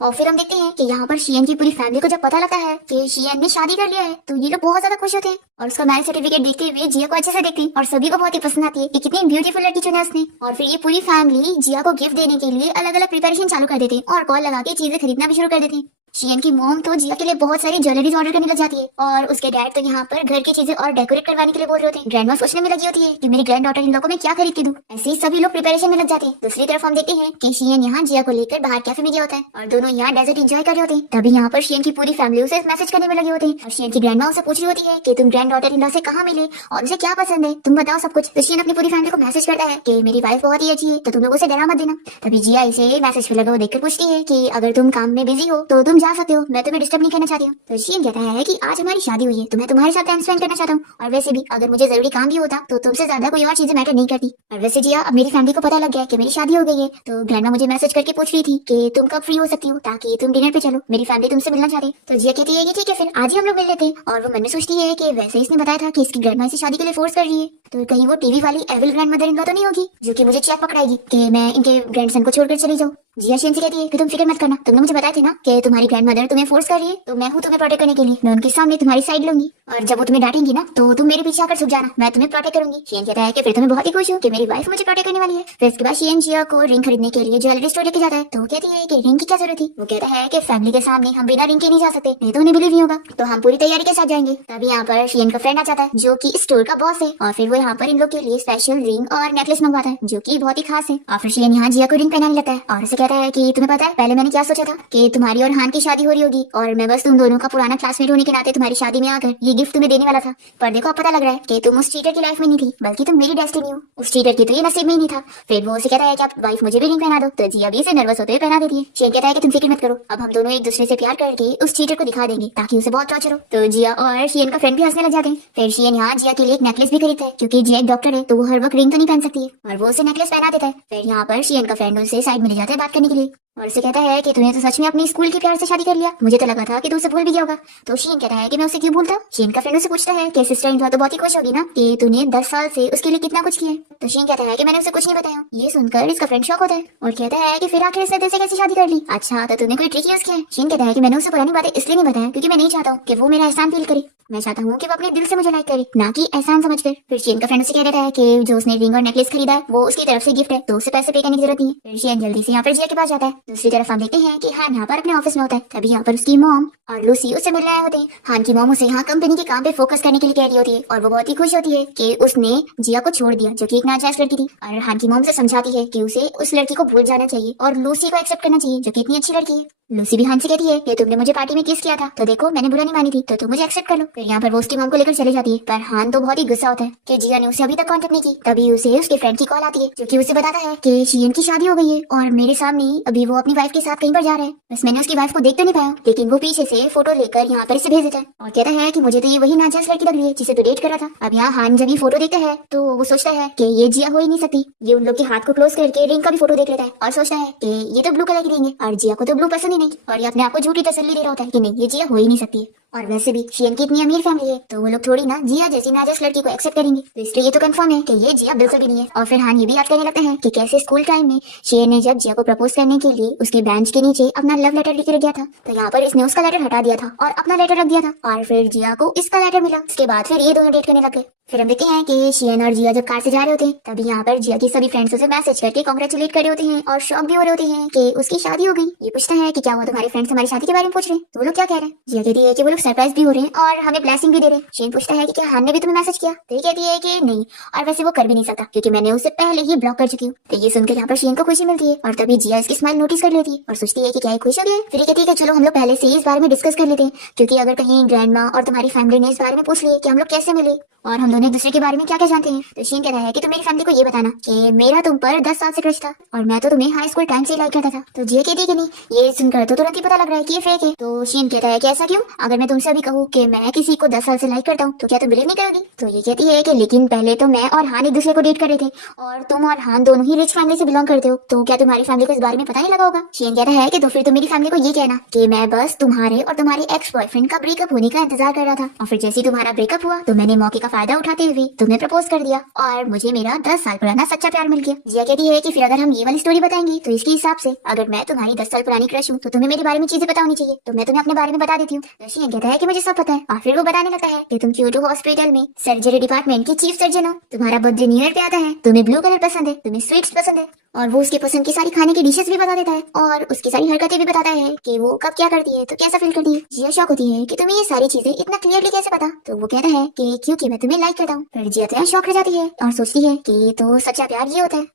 और फिर हम देखते हैं कि यहाँ पर शियन की पूरी फैमिली को जब पता लगता है कि शियन ने शादी कर लिया है तो ये लोग बहुत ज्यादा खुश होते हैं और उसका मैरिज सर्टिफिकेट देखते हुए जिया को अच्छे से देखते हैं और सभी को बहुत ही पसंद आती है कि कितनी ब्यूटीफुल लड़की चुना उसने। और फिर ये पूरी फैमिली जिया को गिफ्ट देने के लिए अलग अलग प्रिपरेशन चालू कर देते हैं और कॉल लगा के चीजें खरीदना भी शुरू कर देते हैं। शियन की मॉम तो जिया के लिए बहुत सारी ज्वेलरीज ऑर्डर करने लग जाती है और उसके डैड तो यहाँ पर घर की चीजें और डेकोरेट करवाने के लिए बोल रहे होते हैं। ग्रैंडमा सोचने में लगी होती है कि मेरी ग्रैंड डॉटर इन लोगों को मैं क्या खरीद के दूं। ऐसे ही सभी लोग प्रिपरेशन में लग जाते हैं। दूसरी तरफ हम देखते हैं कि शियन यहाँ जिया को लेकर बाहर कैफे में गया होता है और दोनों यहाँ डेजर्ट एंजॉय कर रहे होते हैं। तभी यहाँ पर शियन की पूरी फैमिली उसे मैसेज करने में लगी होती है और शियन की ग्रैंडमा उसे पूछ रही होती है कि तुम ग्रैंड डॉटर इन लॉ से कहाँ मिले और उसे क्या पसंद है, तुम बताओ सब कुछ। तो शियन अपनी पूरी फैमिली को मैसेज करता है कि मेरी वाइफ बहुत ही अच्छी है, तो तुम लोग उसे डरा मत देना। तभी जिया इसे मैसेज पे लगा हुआ देखकर पूछती है कि अगर तुम काम में बिजी हो तो तुम जा सकते हो, मैं तुम्हें डिस्टर्ब नहीं करना चाहती हूँ। तो शियन कहता है कि आज हमारी शादी हुई है तो मैं तुम्हारे साथ टाइम स्पेंड करना चाहता हूँ और वैसे भी अगर मुझे जरूरी काम भी होता तो तुमसे ज्यादा कोई और चीजें मैटर नहीं करती। और वैसे जिया अब मेरी फैमिली को पता लग गया कि मेरी शादी हो गई है, तो ग्रैंडमा मुझे मैसेज करके पूछ रही थी कि तुम कब फ्री हो सकती हो ताकि तुम डिनर पे चलो, मेरी फैमिली तुमसे मिलना चाहती। तो जिया कहती है कि ठीक है फिर आज ही हम लोग मिल लेते हैं। और वो मन में सोचती है कि वैसे इसने बताया था कि इसकी ग्रैंडमा इसे शादी के लिए फोर्स कर रही है, तो कहीं वो टीवी वाली evil grand mother in law तो नहीं होगी जो कि मुझे चेक पकड़ाएगी कि मैं इनके ग्रैंडसन को छोड़कर चली जाऊँ। जिया शियन से कहती है कि तुम फिक्र मत करना, तुमने मुझे बताया थे ना कि तुम्हारी ग्रैंड मदर तुम्हें फोर्स कर रही है, तो मैं हूँ तुम्हें प्रोटेक्ट करने के लिए, मैं उनके सामने तुम्हारी साइड लूंगी और जब वो तुम्हें डांटेंगी ना तो तुम मेरे पीछे आकर छुप जाना, मैं तुम्हें प्रोटेक्ट करूंगी। शियन कहता है कि फिर तो मैं बहुत ही खुश हूँ कि मेरी वाइफ मुझे प्रोटेक्ट करने वाली है। फिर इसके बाद शियन जिया को रिंग खरीदने के लिए ज्वेलरी स्टोर लेके जाता है, तो वो कहती है कि रिंग की क्या जरूरत थी। वो कहता है कि फैमिली के सामने हम बिना रिंग के नहीं जा सकते, नहीं तो उन्हें बिलीव नहीं होगा, तो हम पूरी तैयारी के साथ जाएंगे। तभी यहाँ पर शियन का फ्रेंड आ जाता है जो की स्टोर का बॉस है और फिर वो यहाँ पर इन लोग के लिए स्पेशल रिंग और नेकलेस मंगवाता है जो की बहुत ही खास है। और फिर शियन यहाँ जिया को रिंग पहनाने लगता है और उसे कहता है कि तुम्हें पता है पहले मैंने क्या सोचा था कि तुम्हारी और हान की शादी हो रही होगी और मैं बस तुम दोनों का पुराना क्लासमेट होने के नाते तुम्हारी शादी में आकर ये गिफ्ट तुम्हें देने वाला था, पर देखो अब पता लग रहा है कि तुम उस चीटर की लाइफ में नहीं थी बल्कि तुम मेरी डेस्टिनी हो, उस चीटर की तो ये नसीब में ही नहीं था। फिर वो उसे कहता है कि आप वाइफ मुझे भी रिंग पहना दो, तो जिया भी इसे नर्वस होते हुए पहना देती है। शियन कहता है कि तुम फिक्र मत करो, अब हम दोनों एक दूसरे से प्यार करके उस चीटर को दिखा देंगे ताकि उसे बहुत टॉर्चर हो। तो जिया और शियन का फ्रेंड भी हंसने लग जाते हैं। फिर शियन यहाँ जिया के लिए एक नेकलेस भी खरीदता है क्योंकि जिया एक डॉक्टर है तो वो हर वक्त रिंग तो नहीं पहन सकती है और वो उसे नेकलेस पहना देता है। फिर यहाँ पर शियन का फ्रेंड उसे साइड में ले जाता है बात करने के लिए और उसे कहता है कि तूने तो सच में अपनी स्कूल की प्यार से शादी कर लिया, मुझे तो लगा था कि तू उसे भूल भी गया होगा। तो शियन कहता है कि मैं उसे क्यों भूलता। शियन का फ्रेंड उसे पूछता है कि सिस्टर इन तो बहुत ही खुश होगी ना कि तूने 10 साल से उसके लिए कितना कुछ किया है। तो शियन कहता है कि मैंने उसे कुछ नहीं बताया। ये सुनकर इसका फ्रेंड शॉक होता है और कहता है कि फिर आखिर इसने तेरे से कैसे शादी कर ली, अच्छा तो तूने कोई ट्रिक यूज किया है। शियन कहता है कि मैंने उसे पुरानी बातें इसलिए नहीं बताया क्योंकि मैं नहीं चाहता हूँ कि वो मेरा एहसान फील करे, मैं चाहता हूँ कि वो अपने दिल से मुझे लाइक करे ना कि एहसान समझकर। फिर शियन का फ्रेंड उसे कह देता है कि जो उसने रिंग और नेकलेस खरीदा है वो उसकी तरफ से गिफ्ट है तो उसे पैसे पे करने की जरूरत नहीं है। फिर शियन जल्दी से यहाँ पर जिया के पास जाता है। दूसरी तरफ हम देखते हैं कि हान यहाँ पर अपने ऑफिस में होता है। तभी यहाँ पर उसकी मॉम और लूसी उससे मिलने आए होते हैं। हान की मॉम उसे यहाँ कंपनी के काम पे फोकस करने के लिए कह रही होती है और वो बहुत ही खुश होती है कि उसने जिया को छोड़ दिया जो कि एक नाजायज लड़की थी। और हान की मॉम से समझाती है कि उसे उस लड़की को भूल जाना चाहिए और लूसी को एक्सेप्ट करना चाहिए जो कि इतनी अच्छी लड़की है। लूसी भी हान से कहती है कि तुमने मुझे पार्टी में किस किया था तो देखो मैंने बुरा नहीं मानी थी तो तुम मुझे एक्सेप्ट कर लो। फिर यहाँ पर वो उसकी मॉम को लेकर चले जाती है पर हान तो बहुत ही गुस्सा होता है कि जिया ने उसे अभी तक कांटेक्ट नहीं की। तभी उसे उसके फ्रेंड की कॉल आती है जो कि उसे बताता है कि शियन की शादी हो गई है और मेरे सामने ही अभी वो अपनी वाइफ के साथ कहीं पर जा रहा है। बस मैंने उसकी वाइफ को देख तो नहीं पाया लेकिन वो पीछे से फोटो लेकर यहाँ पर इसे भेज देता है और कहता है कि मुझे तो ये वही नाजायज लड़की लग रही है जिसे तू डेट कर रहा था। अब यहाँ हान जब ये फोटो देखता है तो वो सोचता है कि ये जिया हो ही नहीं सकती। ये उन लोग के हाथ को क्लोज करके रिंग का भी फोटो देख लेता है और सोचता है कि ये तो ब्लू कलर की रिंग है और जिया को तो ब्लू पसंद ही नहीं और ये अपने आप को झूठी तसल्ली दे रहा होता है कि नहीं ये जिया हो ही नहीं सकती है। और वैसे भी शियन की इतनी अमीर फैमिली है तो वो लोग थोड़ी ना जिया जैसी नाजायज लड़की को एक्सेप्ट करेंगे, तो इसलिए ये तो कंफर्म है कि ये जिया बिल्कुल भी नहीं है। और फिर हान ये भी याद करने लगते हैं कि कैसे स्कूल टाइम में शियन ने जब जिया को प्रपोज करने के लिए उसके बेंच के नीचे अपना लव लेटर लिख के गया था तो यहाँ पर इसने उसका लेटर हटा दिया था और अपना लेटर रख दिया था और फिर जिया को इसका लेटर मिला। उसके बाद फिर ये दोनों डेट करने लगे। फिर हम देखते हैं कि शियन और जिया जब कार से जा रहे होते हैं तभी यहाँ पर जिया की सभी फ्रेंड्स उसे मैसेज करके कांग्रेचुलेट कर रहे होते हैं और शॉक भी हो रहे होते हैं कि उसकी शादी हो गई। ये पूछता है कि क्या हुआ तुम्हारे फ्रेंड्स हमारी शादी के बारे में पूछ रहे हैं, तो वो लोग क्या कह रहे हैं। जिया कहती है कि वो लोग सरप्राइज भी हो रहे हैं और हमें ब्लेसिंग भी दे रहे हैं। शियन पूछता है कि क्या हान ने भी तुम्हें मैसेज किया, तो ये कहती है कि नहीं और वैसे वो कर भी नहीं सकता क्योंकि मैंने उसे पहले ही ब्लॉक कर चुकी हूँ। तो ये सुनकर यहाँ पर शियन को खुशी मिलती है और तभी जिया इसकी स्माइल नोटिस कर लेती है और सोचती है कि क्या खुश हो गया। फिर ये कहती है कि चलो हम लोग पहले से ही इस बारे में डिस्कस कर लेते हैं क्योंकि अगर कहीं ग्रैंड माँ और तुम्हारी फैमिली ने इस बारे में पूछ लिए कि हम लोग कैसे मिले और हम दोनों एक दूसरे के बारे में क्या क्या जानते हैं। तो शियन कहता है कि तुम मेरी फैमिली को ये बताना कि मेरा तुम पर 10 साल से क्रश था और मैं तो तुम्हें हाई स्कूल टाइम से लाइक करता था। तो जिया कहती है कि नहीं ये सुनकर तो तुरंत ही पता लग रहा है कि ये फेक है। तो शियन कहता है कि ऐसा क्यों, अगर मैं तुमसे अभी कहूँ कि मैं किसी को 10 साल से लाइक करता हूँ तो क्या तुम बिलीव नहीं करोगी। तो ये कहती है कि लेकिन पहले तो मैं और हान एक दूसरे को डेट कर रहे थे और तुम और हान दोनों ही रिच फैमिली से बिलोंग करते हो तो क्या तुम्हारी फैमिली को इस बारे में पता नहीं लगा होगा। शियन कहता है कि तो फिर तुम मेरी फैमिली को ये कहना कि मैं बस तुम्हारे और तुम्हारे एक्स बॉयफ्रेंड का ब्रेकअप होने का इंतजार कर रहा था और फिर जैसे तुम्हारा ब्रेकअप हुआ तो मैंने मौके का फायदा उठाते हुए तुम्हें प्रपोज कर दिया और मुझे मेरा 10 साल पुराना सच्चा प्यार मिल गया। जिया कहती है कि फिर अगर हम ये वाली स्टोरी बताएंगे तो इसके हिसाब से अगर मैं तुम्हारी 10 साल पुरानी क्रश हूँ तो तुम्हें मेरे बारे में चीजें पता होनी चाहिए, तो मैं तुम्हें अपने बारे में बता देती हूँ। तो शियन कहता है कि मुझे सब पता है और फिर वो बताने लगता है कि तुम क्योटो हॉस्पिटल में सर्जरी डिपार्टमेंट की चीफ सर्जन हो, तुम्हारा बर्थडे न्यू ईयर पे आता है, तुम्हें ब्लू कलर पसंद है, तुम्हें स्वीट्स पसंद है और वो उसके पसंद की सारी खाने की डिशेस भी बता देता है और उसकी सारी हरकतें भी बताता है कि वो कब क्या करती है तो कैसा फील करती है। जिया शॉक होती है कि तुम्हें ये सारी चीजें इतना क्लियरली कैसे पता। तो वो कहता है कि क्योंकि मैं तुम्हें लाइक करता हूँ। फिर जिया तो यहाँ शॉक रह जाती है और सोचती है कि तो सच्चा प्यार ये होता है।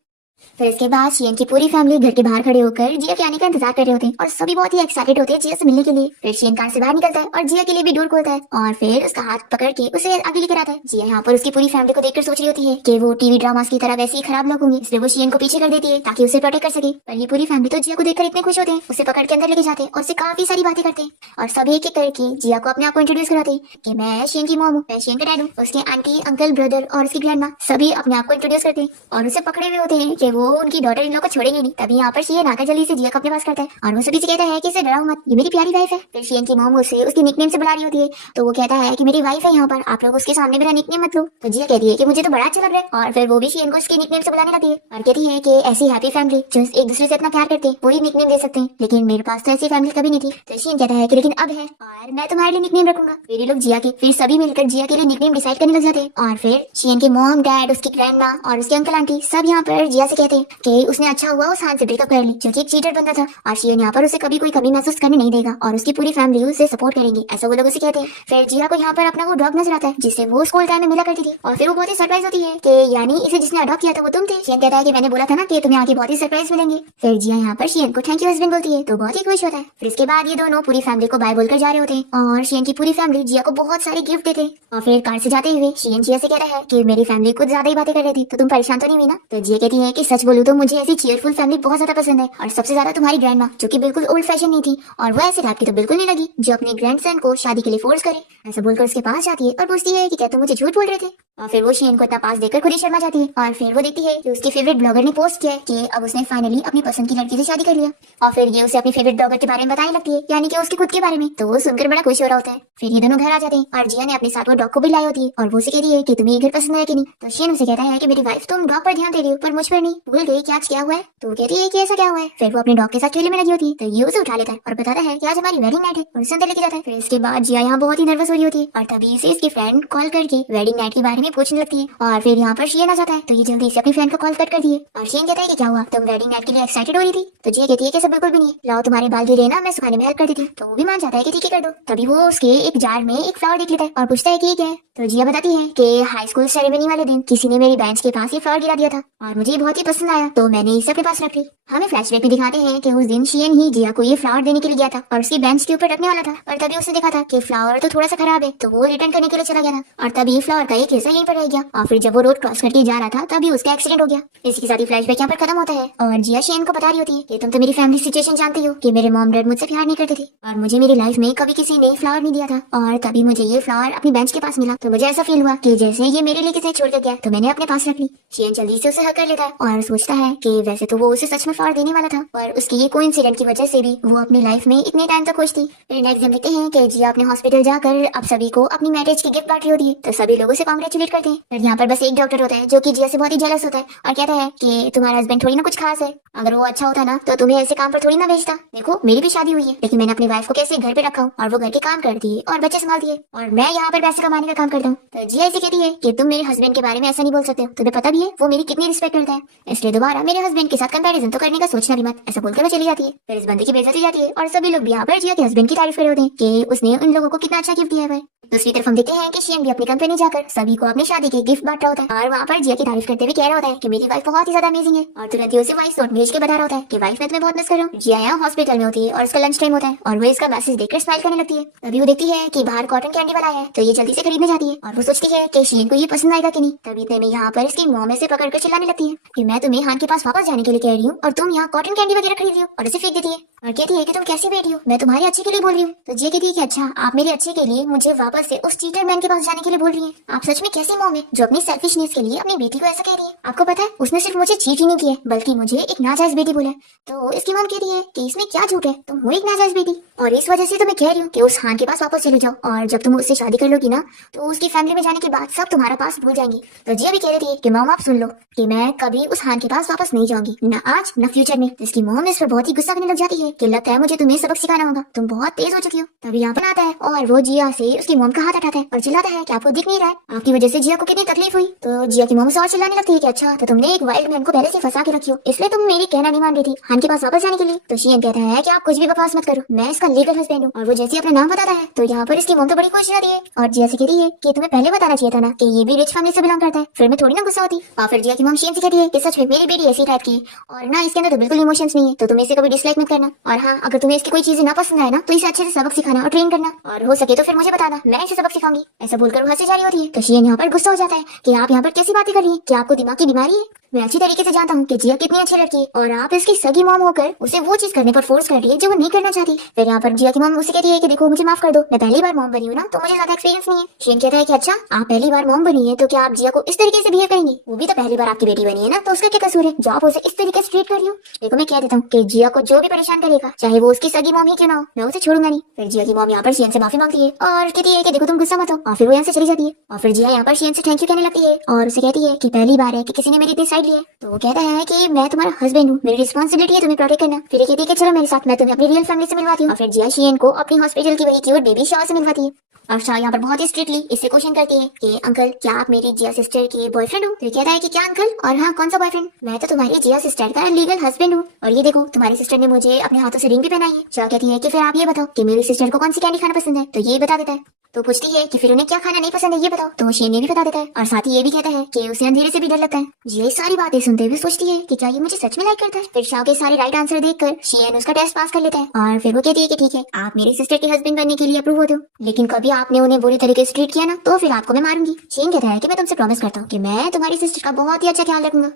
फिर इसके बाद शियन की पूरी फैमिली घर के बाहर खड़े होकर जिया के आने का इंतजार कर रहे होते हैं और सभी बहुत ही एक्साइटेड होते हैं जिया से मिलने के लिए। फिर शियन कार से बाहर निकलता है और जिया के लिए भी डोर खोलता है और फिर उसका हाथ पकड़ के उसे आगे लेकर आता है। जिया यहाँ पर उसकी पूरी फैमिली को देखकर सोच रही होती है कि वो टीवी ड्रामास की तरह वैसे ही खराब लोग होंगे, इसलिए वो शियन को पीछे कर देती है ताकि उसे प्रोटेक्ट कर सके। पर ये पूरी फैमिली तो जिया को देखकर इतने खुश होते हैं, उसे पकड़ के अंदर लेके जाते हैं और उससे काफी सारी बातें करते हैं और सब एक एक करके जिया को अपने आप को इंट्रोड्यूस कराते हैं कि मैं शियन की मॉम हूँ, मैं शियन का डैड हूँ। उसके आंटी, अंकल, ब्रदर और उसकी ग्रैंड माँ सभी अपने आप को इंट्रोड्यूस करते हैं और उसे पकड़े हुए होते हैं कि वो उनकी डॉटर इन लोग को छोड़ेंगे नहीं। तभी यहाँ पर शियन आकर जल्दी से जिया को अपने पास करता है और वो सभी से कहता है कि इसे डराओ मत, ये मेरी प्यारी वाइफ है। फिर शियन की मॉम उसे उसके निकनेम से बुला रही होती है तो वो कहता है कि मेरी वाइफ है यहाँ पर, आप लोग उसके सामने मेरा निकनेम मत लो। तो जिया कहती है कि मुझे तो बड़ा अच्छा लग रहा है और फिर वो भी शियन को उसके निकनेम से बुलाने लगती है और कहती है कि ऐसी हैप्पी फैमिली जो एक दूसरे से इतना प्यार करते हैं वो ही निकनेम दे सकते हैं, लेकिन मेरे पास तो ऐसी फैमिली कभी नहीं थी। तो शियन कहता है कि लेकिन अब है और मैं तुम्हारे लिए निकनेम रखूंगा। फिर ये लोग जिया के फिर सभी मिलकर जिया के लिए निकनेम डिसाइड करने लग जाते हैं और फिर शियन के मॉम, डैड, उसकी ग्रैंड माँ और उसके अंकल आंटी सब यहाँ पर जिया से कहते हैं कि उसने अच्छा हुआ उस हान से ब्रेकअप कर ली जो कि एक चीटर बंदा था और शियन यहाँ पर उसे कभी कोई कमी महसूस करने नहीं देगा और उसकी पूरी फैमिली उसे सपोर्ट करेंगे, ऐसा वो लोग उसे कहते हैं। फिर जिया को यहाँ पर अपना वो डॉग नजर आता है जिससे वो स्कूल टाइम में मिला करती थी और फिर वो बहुत ही सरप्राइज होती है कि यानी इसे जिसने अडॉप्ट किया था वो तुम थे। शियन कहता है कि मैंने बोला था ना कि तुम्हें आगे बहुत ही सरप्राइज मिलेंगे। फिर जिया यहाँ पर शियन को थैंक यू हस्बैंड बोलती है तो बहुत ही खुश होता है। फिर इसके बाद ये दोनों पूरी फैमिली को बाय बोलकर जा रहे होते हैं और शियन की पूरी फैमिली जिया को बहुत सारे गिफ्ट देते हैं और फिर कार से जाते हुए शियन जिया से कह रहा है कि मेरी फैमिली कुछ ज्यादा ही बातें कर रही थी तो तुम परेशान तो नहीं हुई ना। तो जिया कहती है कि सच बोलूं तो मुझे ऐसी चीयरफुल फैमिली बहुत ज्यादा पसंद है और सबसे ज्यादा तुम्हारी ग्रैंड माँ जो कि बिल्कुल ओल्ड फैशन नहीं थी और वो ऐसे टाइप की तो बिल्कुल नहीं लगी जो अपने ग्रैंडसन को शादी के लिए फोर्स करे। ऐसा बोलकर उसके पास जाती है और पूछती है कि क्या तुम मुझे झूठ बोल रहे थे। और फिर वो शियन को इतना पास देकर खुद ही शर्मा जाती है और फिर वो देखती है कि उसके फेवरेट ब्लॉगर ने पोस्ट किया है कि अब उसने फाइनली अपनी पसंद की लड़की से शादी कर लिया और फिर ये उसे अपनी फेवरेट ब्लॉगर के बारे में बताने लगती है यानी कि उसके खुद के बारे में। तो वो सुनकर बड़ा खुश हो रहा होता है। फिर ये दोनों घर आ जाते हैं और जिया ने अपने साथ वो डॉग को भी लाई होती है और वो उसे कहती है कि तुम्हें ये घर पसंद है कि नहीं। तो शियन उसे कहता है कि मेरी वाइफ तुम डॉग पर ध्यान दे रही हो पर मुझ पर नहीं, भूल गई कि आज क्या हुआ है। तो वो कहती है कि ऐसा क्या हुआ है। फिर वो अपने डॉग के साथ खेलने में लगी होती है तो ये उसे उठा लेता है और बताता है कि आज हमारी वेडिंग नाइट है और उसे अंदर लेके जाता है। फिर इसके बाद जिया यहाँ बहुत ही नर्वस हो रही होती है और तभी से इसकी फ्रेंड कॉल करके वेडिंग नाइट के बारे में पूछने लगती है और फिर यहाँ पर शियन आ जाता है तो ये जल्दी से अपनी फ्रेंड को कॉल कट कर दिए और शियन कहता है कि क्या हुआ, तुम वेडिंग नाइट के लिए एक्साइटेड हो रही थी। तो जिया कहती है कि सब बिल्कुल भी नहीं, लाओ तुम्हारे बाल गिरे ना मैं सुखाने में हेल्प कर देती हूँ। तो वो भी मान जाता है कि ठीक है कर दो। तभी वो उसके एक जार में एक फ्लावर देख लेता है और पूछता है कि ये क्या है। तो जिया बताती है कि हाई स्कूल सेरेमनी वाले दिन किसी ने मेरी बेंच के पास ये फ्लावर गिरा दिया था और मुझे बहुत ही पसंद आया तो मैंने इसे अपने पास रख ली। हमें फ्लैशबैक में दिखाते हैं कि उस दिन शियन ही जिया को ये फ्लावर देने के लिए गया था और उसकी बेंच के ऊपर रखने वाला था पर तभी उसने देखा था कि फ्लावर तो थोड़ा सा खराब है तो वो रिटर्न करने के लिए चला गया था और तभी फ्लावर का एक हिस्सा यहीं पर रह गया और फिर जब वो रोड क्रॉस करके जा रहा था तभी उसका एक्सीडेंट हो गया। इसके साथ ही फ्लैशबैक यहाँ पर खत्म होता है और जिया शियन को बता रही होती है कि तुम तो मेरी फैमिली सिचुएशन जानती हो कि मेरे मॉम डैड मुझसे प्यार नहीं करते थे और मुझे मेरी लाइफ में कभी किसी ने फ्लावर नहीं दिया था और तभी मुझे ये फ्लावर अपनी बेंच के पास मिला तो मुझे ऐसा फील हुआ कि जैसे ये मेरे लिए किसी छोड़ कर गया तो मैंने अपने पास रख ली। शियन जल्दी से उसे हक कर लेता है और सोचता है कि वैसे तो वो उसे सच में फ्लावर देने वाला था पर उसकी ये कोइंसिडेंट की वजह से भी वो अपनी लाइफ में इतने टाइम तक खुश थी। फिर नेक्स्ट दिन देखते हैं कि जिया अपने हॉस्पिटल जाकर अब सभी को अपनी मैरिज की गिफ्ट बांट रही होती है तो सभी लोगों से कांग्रेचुलेट करते हैं। फिर यहाँ पर बस एक डॉक्टर होता है जो कि जिया से बहुत ही जेलस होता है और कहता है कि तुम्हारा हस्बैंड थोड़ी ना कुछ खास है, अगर वो अच्छा होता ना तो तुम्हें ऐसे काम पर थोड़ी ना भेजता। देखो मेरी भी शादी हुई है लेकिन मैंने अपनी वाइफ को कैसे घर पे रखा हूँ और वो घर के काम करती है और बच्चे संभालती है और मैं यहाँ पर पैसे कमाने का काम करता हूँ। तो जिया ऐसे कहती है कि तुम मेरे हस्बैंड के बारे में ऐसा नहीं बोल सकते हो, तुम्हें पता भी है वो मेरी कितनी रिस्पेक्ट करता है, इसलिए दोबारा मेरे हस्बैंड के साथ कंपैरिजन तो करने का सोचना भी मत। ऐसा बोलकर वो चली जाती है। फिर इस बंदे की बेइज्जती जाती है और सभी लोग भी यहाँ पर जिया के हस्बैंड की तारीफ कर रहे होते हैं कि उसने उन लोगों को कितना अच्छा गिफ्ट दिया है। दूसरी तरफ हम देखते हैं कि शियन भी अपनी कंपनी जाकर सभी को अपनी शादी के गिफ्ट बांट रहा होता है और वहाँ पर जिया की तारीफ करते हुए कह रहा होता है कि मेरी वाइफ बहुत ही ज्यादा अमेजिंग है और तुरंत ही उसे वॉइस नोट भेज के बता रहा होता है कि वाइफ मैं तुम्हें बहुत मिस कर रहा हूँ। जिया यहाँ हॉस्पिटल में होती है और उसका लंच टाइम होता है और वो इसका मैसेज देखकर स्माइल करने लगती है। तभी वो देखती है कि बाहर कॉटन कैंडी वाला है तो ये जल्दी से खरीदने जाती है और वो सोचती है कि शियन को ये पसंद आएगा कि नहीं। तभी इतने में यहाँ पर इसकी मॉम से पकड़कर चिल्लाने लगती है कि मैं तुम्हें हान के पास वापस जाने के लिए कह रही हूँ और तुम यहाँ कॉटन कैंडी वगैरह खरीद रही हो और उसे फेंक देती है और कहती है कि तुम कैसी बेटी हो, मैं तुम्हारे अच्छे के लिए बोल रही हूँ। तो जिया कहती है कि अच्छा आप मेरे अच्छे के लिए मुझे वापस से उस चीटर मैन के पास जाने के लिए बोल रही हैं। आप सच में कैसी मॉम है जो अपनी सेल्फिशनेस के लिए अपनी बेटी को ऐसा कह रही है। आपको पता है उसने सिर्फ मुझे चीट ही नहीं किया बल्कि मुझे एक नाजायज बेटी बोला। तो इसकी मॉम कहती है कि इसमें क्या झूठ है, तुम हो एक नाजायज बेटी और इस वजह से तो मैं कह रही हूँ कि उस खान के पास वापस चले जाओ और जब तुम उससे शादी कर लोगी ना तो उसकी फैमिली में जाने के बाद सब तुम्हारा पास भूल जाएंगे। तो जिया भी कह रही थी कि मॉम आप सुन लो कि मैं कभी उस खान के पास वापस नहीं जाऊंगी, न आज न फ्यूचर में। तो इसकी मॉम इस पर बहुत ही गुस्सा करने लग जाती है कि लगता है मुझे तुम्हें सबक सिखाना होगा, तुम बहुत तेज हो चुकी हो। तभी यहाँ पर आता है और वो जिया से उसकी मोम का हाथ उठाता है और चिल्लाता है कि आपको दिख नहीं रहा है, आपकी वजह से जिया को कितनी तकलीफ हुई। तो जिया की मोम से और चिल्लाने लगती है कि अच्छा तो तुमने एक वाइल्ड मैन को पहले से फंसा के रखी हो, इसलिए तुम मेरी कहना नहीं मान रही थी हान के पास वापस जाने के लिए। तो शियन कहता है कि आप कुछ भी बकवास मत करो, मैं इसका लीगल हस्बैंड हूँ। और वो जैसे अपना नाम बताता है तो यहाँ पर इसकी मोम तो बड़ी खुश जाती है और जिया से कहती है कि तुम्हें पहले बताना चाहिए था ना कि ये भी रिच फैमिली से बिलोंग करता है, फिर मैं थोड़ी ना गुस्सा होती। और फिर जिया की मोम शियन से कहती है कि सच में मेरी बेटी ऐसी टाइप की और ना इसके अंदर तो बिल्कुल इमोशंस नहीं है, तो तुम इसे कभी डिसलाइक मत करना। और हाँ, अगर तुम्हें इसकी कोई चीजें ना पसंद आए ना तो इसे अच्छे से सबक सिखाना और ट्रेन करना, और हो सके तो फिर मुझे बताना, मैं इसे सबक सिखाऊंगी। ऐसा बोलकर वो हंसी जा रही होती है। तो शियन यहाँ पर गुस्सा हो जाता है कि आप यहाँ पर कैसी बातें कर रही हैं, कि आपको दिमाग की बीमारी है। मैं अच्छी तरीके से जानता हूँ कि जिया कितनी अच्छी लड़की है और आप इसकी सगी मॉम होकर उसे वो चीज करने पर फोर्स कर रही है जो वो नहीं करना चाहती। फिर यहाँ पर जिया की मॉम उसे कहती है कि देखो मुझे माफ कर दो, मैं पहली बार मॉम बनी हूँ ना तो मुझे ज्यादा एक्सपीरियंस नहीं है। शियन कहता है कि अच्छा आप पहली बार मॉम बनी है तो क्या आप जिया को इस तरीके से बिहेव करेंगी, वो भी तो पहली बार आपकी बेटी बनी है ना, तो उसका क्या कसूर है जो आप उसे इस तरीके से ट्रीट कर रही हो। देखो मैं कह देता हूँ कि जिया को जो भी परेशान करेगा चाहे वो उसकी सगी मॉम ही क्यों ना हो, मैं उसे छोड़ूंगा नहीं। फिर जिया की मॉम यहाँ पर शियन से माफी मांगती है और कहती है कि देखो तुम गुस्सा मत हो, और फिर वो यहाँ से चली जाती है। और फिर जिया यहाँ पर शियन से थैंक यू कहने लगती है और उसे कहती है कि पहली बार है कि किसी ने मेरी इतनी साइड ली है। तो वो कहता है कि मैं तुम्हारा हस्बैंड हूँ, मेरी रिस्पॉन्सिबिलिटी है तुम्हें प्रोटेक्ट करना। फिर ये कहती है कि चलो मेरे साथ, मैं तुम्हें अपनी रियल फैमिली से मिलवाती हूँ। और फिर जिया शियन को अपनी हॉस्पिटल की वही क्यूट बेबी शाह से मिलवाती है। और शाह यहाँ पर बहुत ही स्ट्रिक्टली इससे क्वेश्चन करती है कि अंकल क्या आप मेरी जिया सिस्टर के बॉयफ्रेंड हो। तो ये कहता है कि क्या अंकल, और हाँ कौन सा बॉयफ्रेंड, मैं तो तुम्हारी जिया सिस्टर का लीगल हस्बैंड हूँ, और ये देखो तुम्हारी सिस्टर ने मुझे अपने हाथों से रिंग भी पहनाई है। शाह कहती है कि फिर आप ये बताओ कि मेरी सिस्टर को कौन सी कैंडी खाना पसंद है, तो ये बता देता है। तो पूछती है कि फिर उन्हें क्या खाना नहीं पसंद है ये बताओ, तो शियन ने भी बता देता है और साथ ही ये भी कहता है कि उसे अंधेरे से भी डर लगता है। ये सारी बातें सुनते हुए सोचती है कि क्या ये मुझे सच में लाइक करता है। फिर शाह के सारे राइट आंसर देखकर शियन उसका टेस्ट पास कर लेता है और फिर वो कहती है कि ठीक है आप मेरी सिस्टर के हस्बैंड बनने के लिए अप्रूव होते हो, लेकिन कभी आपने उन्हें बुरी तरीके से ट्रीट किया ना तो फिर आपको मैं मारूंगी। शियन कहता है कि मैं तुमसे प्रॉमिस करता हूँ कि मैं तुम्हारी सिस्टर का बहुत ही अच्छा ख्याल रखूंगा।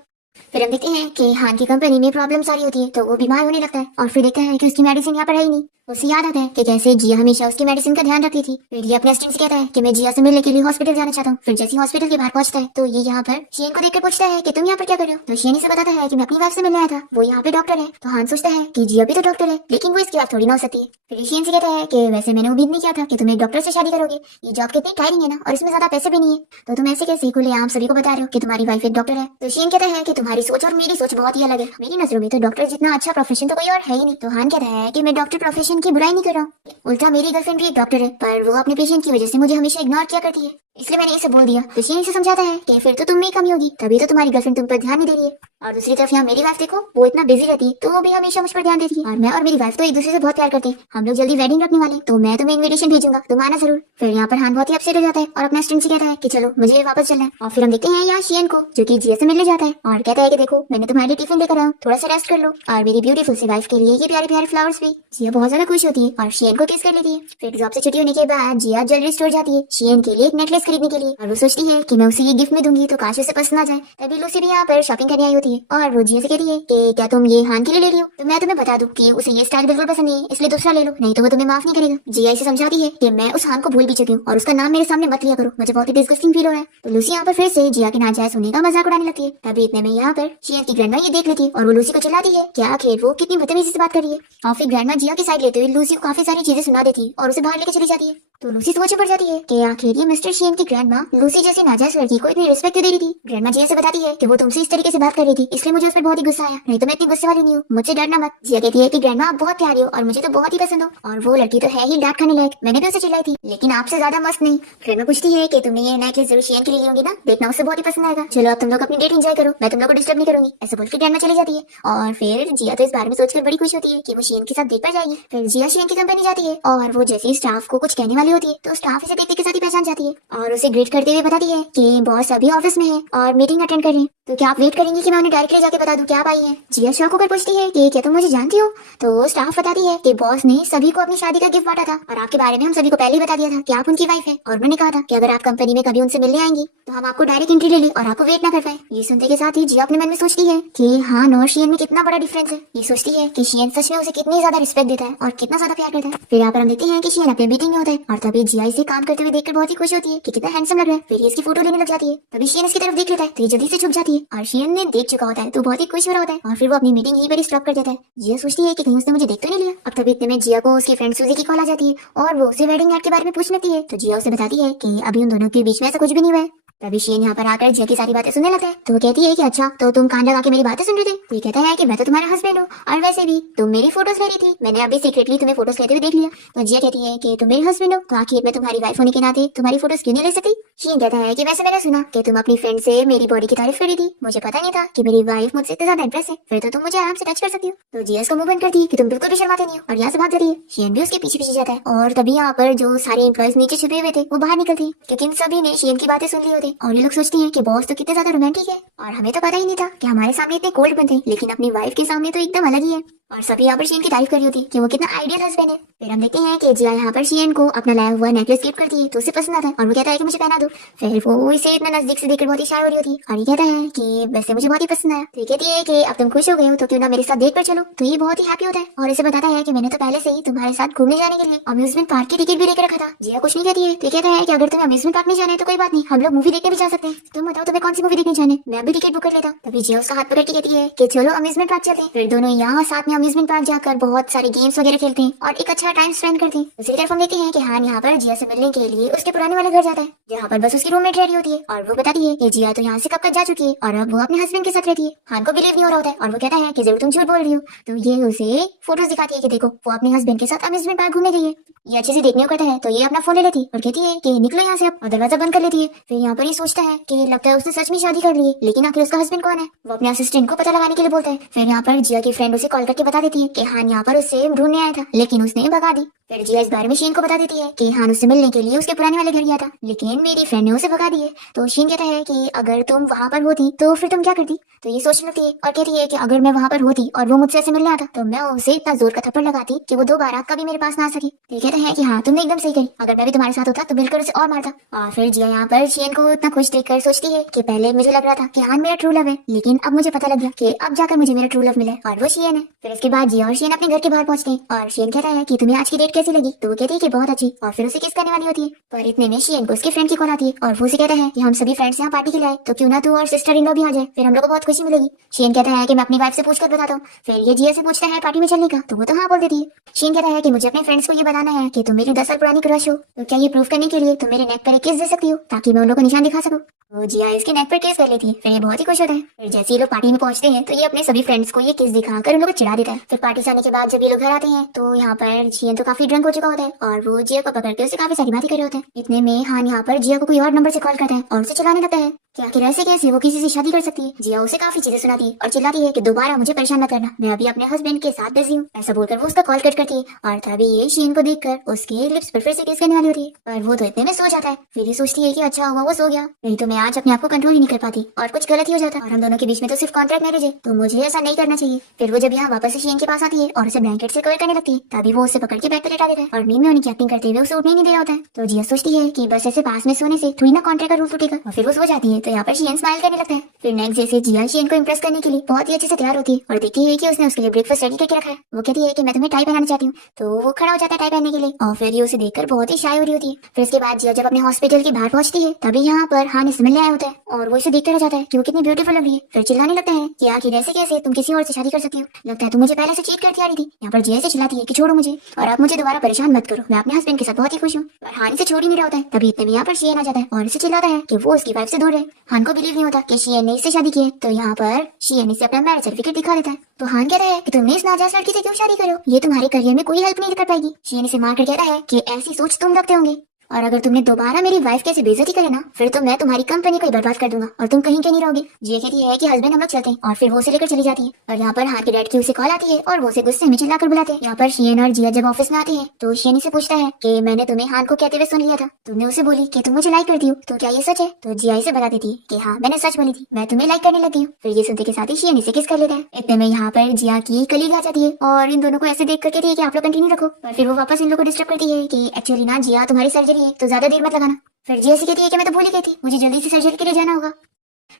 फिर हम देखते हैं कि हान की कंपनी में प्रॉब्लम सारी होती है तो वो बीमार होने लगता है और फिर देखते हैं कि उसकी मेडिसिन यहाँ पर है ही नहीं। उसे याद आता है कि कैसे जिया हमेशा उसकी मेडिसिन का ध्यान रखती थी। फिर ये अपने असिस्टेंट से कहता है कि मैं जिया से मिलने के लिए हॉस्पिटल जाना चाहता हूँ। फिर जैसे हॉस्पिटल के बाहर पहुंचता है तो ये यहाँ पर शियन को देखकर पूछता है कि तुम यहाँ पर क्या कर रहे हो। तो शियन इसे बताता है कि मैं अपनी वाइफ से मिलने आया था, वो यहाँ पे डॉक्टर है। तो हान सोचता है कि जिया भी तो डॉक्टर है लेकिन वो इसकी बात थोड़ी ना हो सकती है। फिर शियन से कहता है कि वैसे मैंने उम्मीद नहीं किया था कि तुम एक डॉक्टर से शादी करोगे, ये जॉब कितनी टायरिंग है ना, और इसमें ज्यादा पैसे भी नहीं है, तो तुम ऐसे कैसे खुले आम सभी को बता रहे हो कि तुम्हारी वाइफ एक डॉक्टर है। तो शियन कहता है कि तुम्हारी सोच और मेरी सोच बहुत ही अलग है, मेरी नजरों में तो डॉक्टर जितना अच्छा प्रोफेशन तो कोई और है ही नहीं। तो हान कहता है कि मैं डॉक्टर प्रोफेशन की बुराई नहीं कर रहा हूँ, उल्टा मेरी गर्लफ्रेंड भी एक डॉक्टर है पर वो अपने पेशेंट की वजह से मुझे हमेशा इग्नोर किया करती है, इसलिए मैंने इसे बोल दिया। तो शियन इसे समझाता है कि फिर तो तुम में कमी होगी, तभी तो तुम्हारी गर्लफ्रेंड तुम पर ध्यान नहीं दे रही है। और दूसरी तरफ यहाँ मेरी वाइफ देखो, वो इतना बिजी रहती है तो वो भी हमेशा मुझ पर ध्यान देती है, और मैं और मेरी वाइफ तो एक दूसरे से बहुत प्यार करते हैं, हम लोग जल्दी वेडिंग रखने वाले, तो मैं तुम्हें इन्विटेशन भेजूंगा, तुम आना जरूर। फिर यहाँ पर हान बहुत ही अपसेट हो जाता है और अपना स्ट्रिंग से कहता है कि चलो मुझे वापस चलना है। और फिर हम देखते हैं यहाँ शियन को जो कि जिया से मिलने जाता है और कहता है कि देखो मैंने तुम्हारे लिए टिफिन लेकर आया, थोड़ा सा रेस्ट कर लो, और मेरी ब्यूटीफुल सी वाइफ के लिए ये प्यारे प्यारे फ्लावर्स भी। जिया बहुत ज्यादा खुश होती है और शियन को किस कर लेती है। फिर जॉब से छुट्टी होने के बाद जिया ज्वेलरी स्टोर जाती है शियन के लिए एक नेकलेस खरीदने के लिए, और वो सोचती है कि मैं उसे ये गिफ्ट में दूंगी तो काश उसे पसंद आ जाए। तभी लूसी भी यहाँ पर शॉपिंग करने आई होती है और वो जिया से कहती है कि क्या तुम ये हान के लिए ले रही हो, तो मैं तुम्हें बता दूं कि उसे ये स्टाइल बिल्कुल पसंद नहीं है, इसलिए दूसरा ले लो, नहीं तो वो तुम्हें माफ नहीं करेगा। जिया इसे समझाती है कि मैं उस हान को भूल भी चुकी हूँ और उसका नाम मेरे सामने मत लिया करो, मुझे बहुत ही डिस्गस्टिंग फील हो रहा है। तो लूसी यहाँ पर फिर से जिया के नाजायज होने का मजाक उड़ाने लगती है। तभी इतने में यहाँ पर शियन की ग्रैंडमा ये देख लेती है और वो लूसी को चिल्लाती है कि आखिर वो कितनी बदतमीजी से बात कर रही है। और फिर ग्रैंडमा जिया की साइड लेते हुए लूसी को काफी सारी चीजें सुना देती है और उसे बाहर लेकर चली जाती है। तो लूसी सोच में पड़ जाती है कि आखिर ये मिस्टर शियन की ग्रैंडमा लूसी जैसी नाजायज लड़की को इतनी रिस्पेक्ट क्यों दे रही थी। ग्रैंडमा जिया से बताती है कि वो तुमसे इस तरीके से बात कर रही थी इसलिए मुझे उस पर बहुत ही गुस्सा आया, नहीं तो मैं इतनी गुस्से वाली नहीं हूँ, मुझे डरना मत। जिया कहती है कि ग्रैंडमा आप बहुत प्यारी हो और मुझे तो बहुत ही पसंद हो, और वो लड़की तो है ही डांट खाने लायक, मैंने भी उसे चिल्लाई थी लेकिन आपसे ज्यादा मस्त नहीं। ग्रैंडमा पूछती है कि तुमने ये नेकलेस जरूर शियन के लिए होगी ना, देखना उसे बहुत ही पसंद आएगा, चलो अब तुम लोग अपनी डेट एंजॉय करो, मैं तुम लोग को डिस्टर्ब नहीं करूंगी। ऐसा बोल के ग्रैंडमा चली जाती है और फिर जिया तो इस बारे में सोचकर बड़ी खुश होती है कि वो शियन के साथ देख पर जाएगी। फिर जिया शियन की कंपनी जाती है और वो जैसे स्टाफ को कुछ कहने वाली होती है तो स्टाफ इसे देखते के साथ ही पहचान जाती है और उसे ग्रीट करते हुए बताती है कि बॉस अभी ऑफिस में है और मीटिंग अटेंड कर रहे हैं, तो क्या आप वेट करेंगी कि मैं उन्हें डायरेक्टली जाके बता दूं क्या आप आई हैं। जिया शॉक होकर पूछती है कि क्या तुम मुझे जानती हो। तो स्टाफ बताती है कि बॉस ने सभी को अपनी शादी का गिफ्ट बांटा था और आपके बारे में हम सभी को पहले ही बता दिया था कि आप उनकी वाइफ है, और उन्होंने कहा था कि अगर आप कंपनी में कभी उनसे मिलने आएंगी तो हम आपको डायरेक्ट एंट्री ले लें और आपको वेट ना कर पाए। ये सुनते के साथ ही जिया अपने मन में सोचती है कि हान और शियन में कितना बड़ा डिफरेंस है। ये सोचती है कि शियन सच में उसे कितनी ज्यादा रिस्पेक्ट देता है और कितना ज्यादा प्यार करता है। फिर यहाँ पर हम देखते हैं कि शियन अपने मीटिंग में होता है और तभी जिया इसे काम करते हुए देखकर बहुत ही खुश होती है कि कितना हैंडसम लग रहा है। फिर ये इसकी फोटो लेने लग जाती है, तभी शियन इसकी तरफ देख लेता है तो ये जल्दी से छुप जाती है और शियन ने देख चुका होता है तो बहुत ही खुश हो रहा होता है और फिर वो अपनी मीटिंग यहीं पर स्टॉप कर देता है। जिया सोचती है कि कहीं उसने मुझे देख तो नहीं लिया। अब तभी इतने में जिया को उसकी फ्रेंड सूजी की कॉल आ जाती है और वो उसे वेडिंग नाइट के बारे में पूछ लेती है। तो जिया उसे बताती है कि अभी उन दोनों के बीच में ऐसा कुछ भी नहीं हुआ है तभी शियन यहाँ पर आकर जिया की सारी बातें सुनने लगता है। तो वो कहती है कि अच्छा तो तुम कान लगा के मेरी बातें सुन रहे थे। तो ये कहता है कि मैं तो तुम्हारा हस्बैंड हूँ और वैसे भी तुम मेरी फोटोज ले रही थी, मैंने अभी सीक्रेटली तुम्हें फोटोज लेते हुए देख लिया। तो जिया कहती है कि तुम मेरे हस्बैंड हो तो आखिर मैं तुम्हारी वाइफ होने के नाते तुम्हारी फोटोज क्यों नहीं ले सकती। शियन कहता है कि वैसे मैंने सुना कि तुम अपनी फ्रेंड से मेरी बॉडी की तारीफ करी थी, मुझे पता नहीं था कि मेरी वाइफ मुझसे इतना ज्यादा इंप्रेस है, फिर तो तुम मुझे आराम से टच कर सकती हो। तो जिया इसको मुंह बंद करती है कि तुम बिल्कुल भी शर्माते नहीं हो और यहाँ से भाग जाती है। शियन भी उसके पीछे पीछे जाता है और तभी यहाँ पर जो सारे एम्प्लॉयज नीचे छुपे हुए थे वो बाहर निकलते हैं क्योंकि इन सभी ने शियन की बातें सुन ली होती और ये लोग सोचती हैं कि बॉस तो कितने ज्यादा रोमांटिक है और हमें तो पता ही नहीं था कि हमारे सामने इतने कोल्ड बनते हैं, लेकिन अपनी वाइफ के सामने तो एकदम अलग ही है। और सभी यहाँ पर शियन की तारीफ कर रही होती कि वो कितना आइडियल हस्बैंड है। फिर हम देखते हैं कि जिया यहाँ पर शियन को अपना लाया हुआ नेकलेस गिफ्ट करती है तो उसे पसंद आता है और वो कहता है कि मुझे पहना दो। फिर वो इसे इतना नजदीक से देखकर बहुत ही शाय हो रही होती है और ये कहता है कि वैसे मुझे बहुत ही पसंद आया। तो ये कहती है कि अब तुम खुश हो गए हो तो क्यों ना मेरे साथ देख कर चलो। तो ये बहुत ही हैप्पी होता है और इसे बताता है कि मैंने तो पहले से ही तुम्हारे साथ घूमने जाने के लिए अम्यूजमेंट पार्क की टिकट भी लेकर रखा था। जिया कुछ नहीं कहती है। तो कहता है कि अगर तुम्हें अम्यूजमेंट पार्क नहीं जाना है तो कोई बात नहीं, हम लोग मूवी देखने भी जा सकते हैं, तुम बताओ तुम्हें कौन सी मूवी देखने जाने, मैं भी टिकट बुक कर लेता। तभी जिया उसका हाथ पकड़ के कहती है कि चलो अम्यूजमेंट पार्क चलते हैं। फिर दोनों यहाँ साथ में अम्यूजमेंट पार्क जाकर बहुत सारे गेम्स वगैरह खेलते हैं और एक अच्छा टाइम स्पेंड करते हैं। दूसरी तरफ हम देखते हैं कि हान यहाँ पर जिया से मिलने के लिए उसके पुराने वाले घर जाता है जहाँ पर बस उसकी रूममेट रेडी होती है और वो बताती है कि जिया तो यहाँ से कब तक जा चुकी है और अब वो अपने हस्बैंड के साथ रहती है। हान को बिलीव नहीं हो रहा होता है और वो कहता है कि जरूर तुम झूठ बोल रही हो। तो ये उसे फोटोज दिखाती है कि देखो वो अपने हस्बैंड के साथ अम्यूजमेंट पार्क घूमने गई है। ये अच्छे से देखने को कहता है तो ये अपना फोन ले लेती और कहती है कि निकलो यहाँ से अब और दरवाजा बंद कर लेती है। फिर यहाँ पर ये सोचता है कि लगता है उसने सच में शादी कर ली है, लेकिन आखिर उसका हस्बैंड कौन है। वो अपने असिस्टेंट को पता लगाने के लिए बोलता है। फिर यहाँ पर जिया की फ्रेंड उसे कॉल करके बता देती है कि हान यहाँ पर उससे ढूंढने आया था लेकिन उसने भगा दी। फिर जिया इस बारे में शीन को बता देती है कि हान उससे मिलने के लिए उसके पुराने वाले घर गया था लेकिन मेरी फ्रेंड ने उसे भगा दिए। तो शीन कहता है कि अगर तुम वहाँ पर होती तो फिर तुम क्या करती। तो ये सोचने लगती है और कहती है कि अगर मैं वहाँ पर होती और वो मुझसे ऐसे मिलने आता तो मैं उसे इतना जोर का थप्पड़ लगाती कि वो दोबारा कभी मेरे पास ना आ सकी। ये कहता है कि हाँ तुमने एकदम सही करी, अगर मैं भी तुम्हारे साथ होता तो मिलकर उसे और मारता। और फिर जिया यहाँ पर शीन को इतना खुश देखकर सोचती है कि पहले मुझे लग रहा था कि हान मेरा ट्रू लव है, लेकिन अब मुझे पता लग गया कि अब जाकर मुझे मेरा ट्रू लव मिला और वो शीन है। फिर इसके बाद जिया और शीन अपने घर के बाहर पहुंचते हैं और शीन कहता है कि तुम्हें आज की डेट कैसी लगी। तो वो कहती है कि बहुत अच्छी और फिर उसे किस करने वाली होती है। पर इतने में शीन को उसकी फ्रेंड की कॉल आती है और वो उसे कहता है कि हम सभी फ्रेंड्स यहाँ पार्टी के लिए आए तो क्यों ना तू और सिस्टर इन लॉ भी आ जाए, फिर हम लोग को बहुत खुशी मिलेगी। शीन कहता है कि मैं अपनी वाइफ से पूछकर बताता हूँ। फिर ये जिया से पूछता है पार्टी में चलने का तो वो तो हाँ बोल देती है। शीन कहता है कि मुझे अपने फ्रेंड्स को ये बताना है कि तुम मेरी 10 साल पुरानी क्रश हो, तो क्या ये प्रूफ करने के लिए तुम मेरे नेक पर एक किस दे सकती हो ताकि मैं उन लोगों को निशान दिखा सकूं। वो जिया इसके नेक पर किस कर लेती है। फिर ये बहुत ही खुश होता है। फिर जैसे ये लोग पार्टी में पहुंचते हैं तो ये अपने सभी फ्रेंड्स को ये किस दिखाकर उन लोगों को चिढ़ा देता है। फिर पार्टी से आने के बाद जब ये लोग घर आते हैं तो यहाँ पर जिया तो काफी ड्रंक हो चुका होता है और वो जिया को पकड़ के उसे काफी सारी बातें कर रहे होते हैं। इतने में हान यहाँ पर जिया को कोई और नंबर से कॉल करता है और उसे चिल्लाने लगता है कि आखिर ऐसे कैसे वो किसी से शादी कर सकती है। जिया उसे काफी चीजें सुनाती है और चिल्लाती है कि दोबारा मुझे परेशान मत करना, मैं अभी अपने हस्बैंड के साथ बिजी हूँ। ऐसा बोलकर वो उसका कॉल कट करती है और तभी ये शीन को देखकर उसके लिप्स पर फिर से किस करने वाली होती है पर वो तो इतने में सो जाता है। फिर ये सोचती है कि अच्छा हुआ वो सो गया, नहीं तो मैं आज अपने आप को कंट्रोल ही नहीं कर पाती और कुछ गलत ही हो जाता और हम दोनों के बीच में तो सिर्फ कॉन्ट्रैक्ट मैरिज है, तो मुझे ऐसा नहीं करना चाहिए। फिर वो जब यहाँ वापस से शीन के पास आती है और उसे ब्लैंकेट से कवर करने लगती है तभी वो उसे पकड़ के बेड पर लेटा देता है और नींद में उन्हें एक्टिंग करते हुए उसे उठने नहीं दे रहा होता है। तो जिया सोचती है कि बस ऐसे पास में सोने से थोड़ी ना कॉन्ट्रैक्ट का रूल टूटेगा और फिर वो सो जाती है। तो यहाँ पर शीन स्माइल करने लगता है। फिर नेक्स्ट डे से जिया शीन को इम्प्रेस करने के लिए बहुत ही अच्छे से तैयार होती है और देखती है कि उसने उसके लिए ब्रेकफास्ट रेडी करके रखा है। वो कहती है कि मैं तुम्हें टाई पहनाना चाहती हूँ, तो वो खड़ा हो जाता है टाई पहनने के लिए और फिर ये उसे देखकर बहुत ही शाय हो रही होती है। फिर उसके बाद जिया जब अपने हॉस्पिटल के बाहर पहुंचती है तभी यहाँ पर हान इसे मिलने आया होता है और वो इसे देखते रह जाता है कि वो कितनी ब्यूटीफुल लग रही है। फिर चिल्लाने लगता है कि आखिर ऐसे कैसे तुम किसी और से शादी कर सकती हो, लगता है तुम मुझे पहले से चीट करती आ रही थी। यहाँ पर जिया से चिल्लाती है कि छोड़ो मुझे और आप मुझे दोबारा परेशान मत करो, मैं अपने हस्बैंड के साथ बहुत ही खुश हूँ। और हान इसे छोड़ ही नहीं रहा होता है। तभी इतने में यहाँ पर शियन आ जाता है और इसे चिल्लाता है कि वो उसकी वाइफ से दूर है। हान को बिलीव नहीं होता कि शियन ने इससे शादी की है। तो यहाँ पर शियन इसे अपना मैरिज सर्टिफिकेट दिखा देता है। तो हान कहता है कि तुमने इस नाजायज लड़की से क्यों शादी करो, ये तुम्हारे करियर में कोई हेल्प नहीं कर पाएगी। शियन इसे मारकर कहता है कि ऐसी सोच तुम रखते होंगे और अगर तुमने दोबारा मेरी वाइफ कैसे बेइज्जती करे ना फिर तो मैं तुम्हारी कंपनी को ही बर्बाद कर दूंगा और तुम कहीं के नहीं रहोगे। जिया कहती है कि हस्बैंड हम लोग चलते हैं और फिर वो उसे लेकर चली जाती है। और यहाँ पर हान के डैड की उसे कॉल आती है और वो उसे गुस्से में चिल्लाकर बुलाते हैं। यहाँ पर शियन और जिया जब ऑफिस में आते हैं तो शियन से पूछता है कि मैंने तुम्हें हान को कहते हुए सुन लिया था, तुमने उसे बोली कि तुम मुझे लाइक करती हो, तो क्या ये सच है। तो जिया इसे बता देती है कि हाँ मैंने सच बोली थी, मैं तुम्हें लाइक करने लगी हूँ। फिर ये सुनते के साथ ही शियन इसे किस कर लेता है। इतने में यहाँ पर जिया की कलीग आ जाती है और इन दोनों को ऐसे देख कर कहती है कि आप लोग कंटिन्यू रखो। और फिर वो वापस इन लोगों को डिस्टर्ब करती है कि एक्चुअली ना जिया तुम्हारी सर्जरी है तो ज्यादा देर मत लगाना। फिर जिया से कहती है कि मैं तो भूल ही गई थी, मुझे जल्दी से सर्जरी के लिए जाना होगा।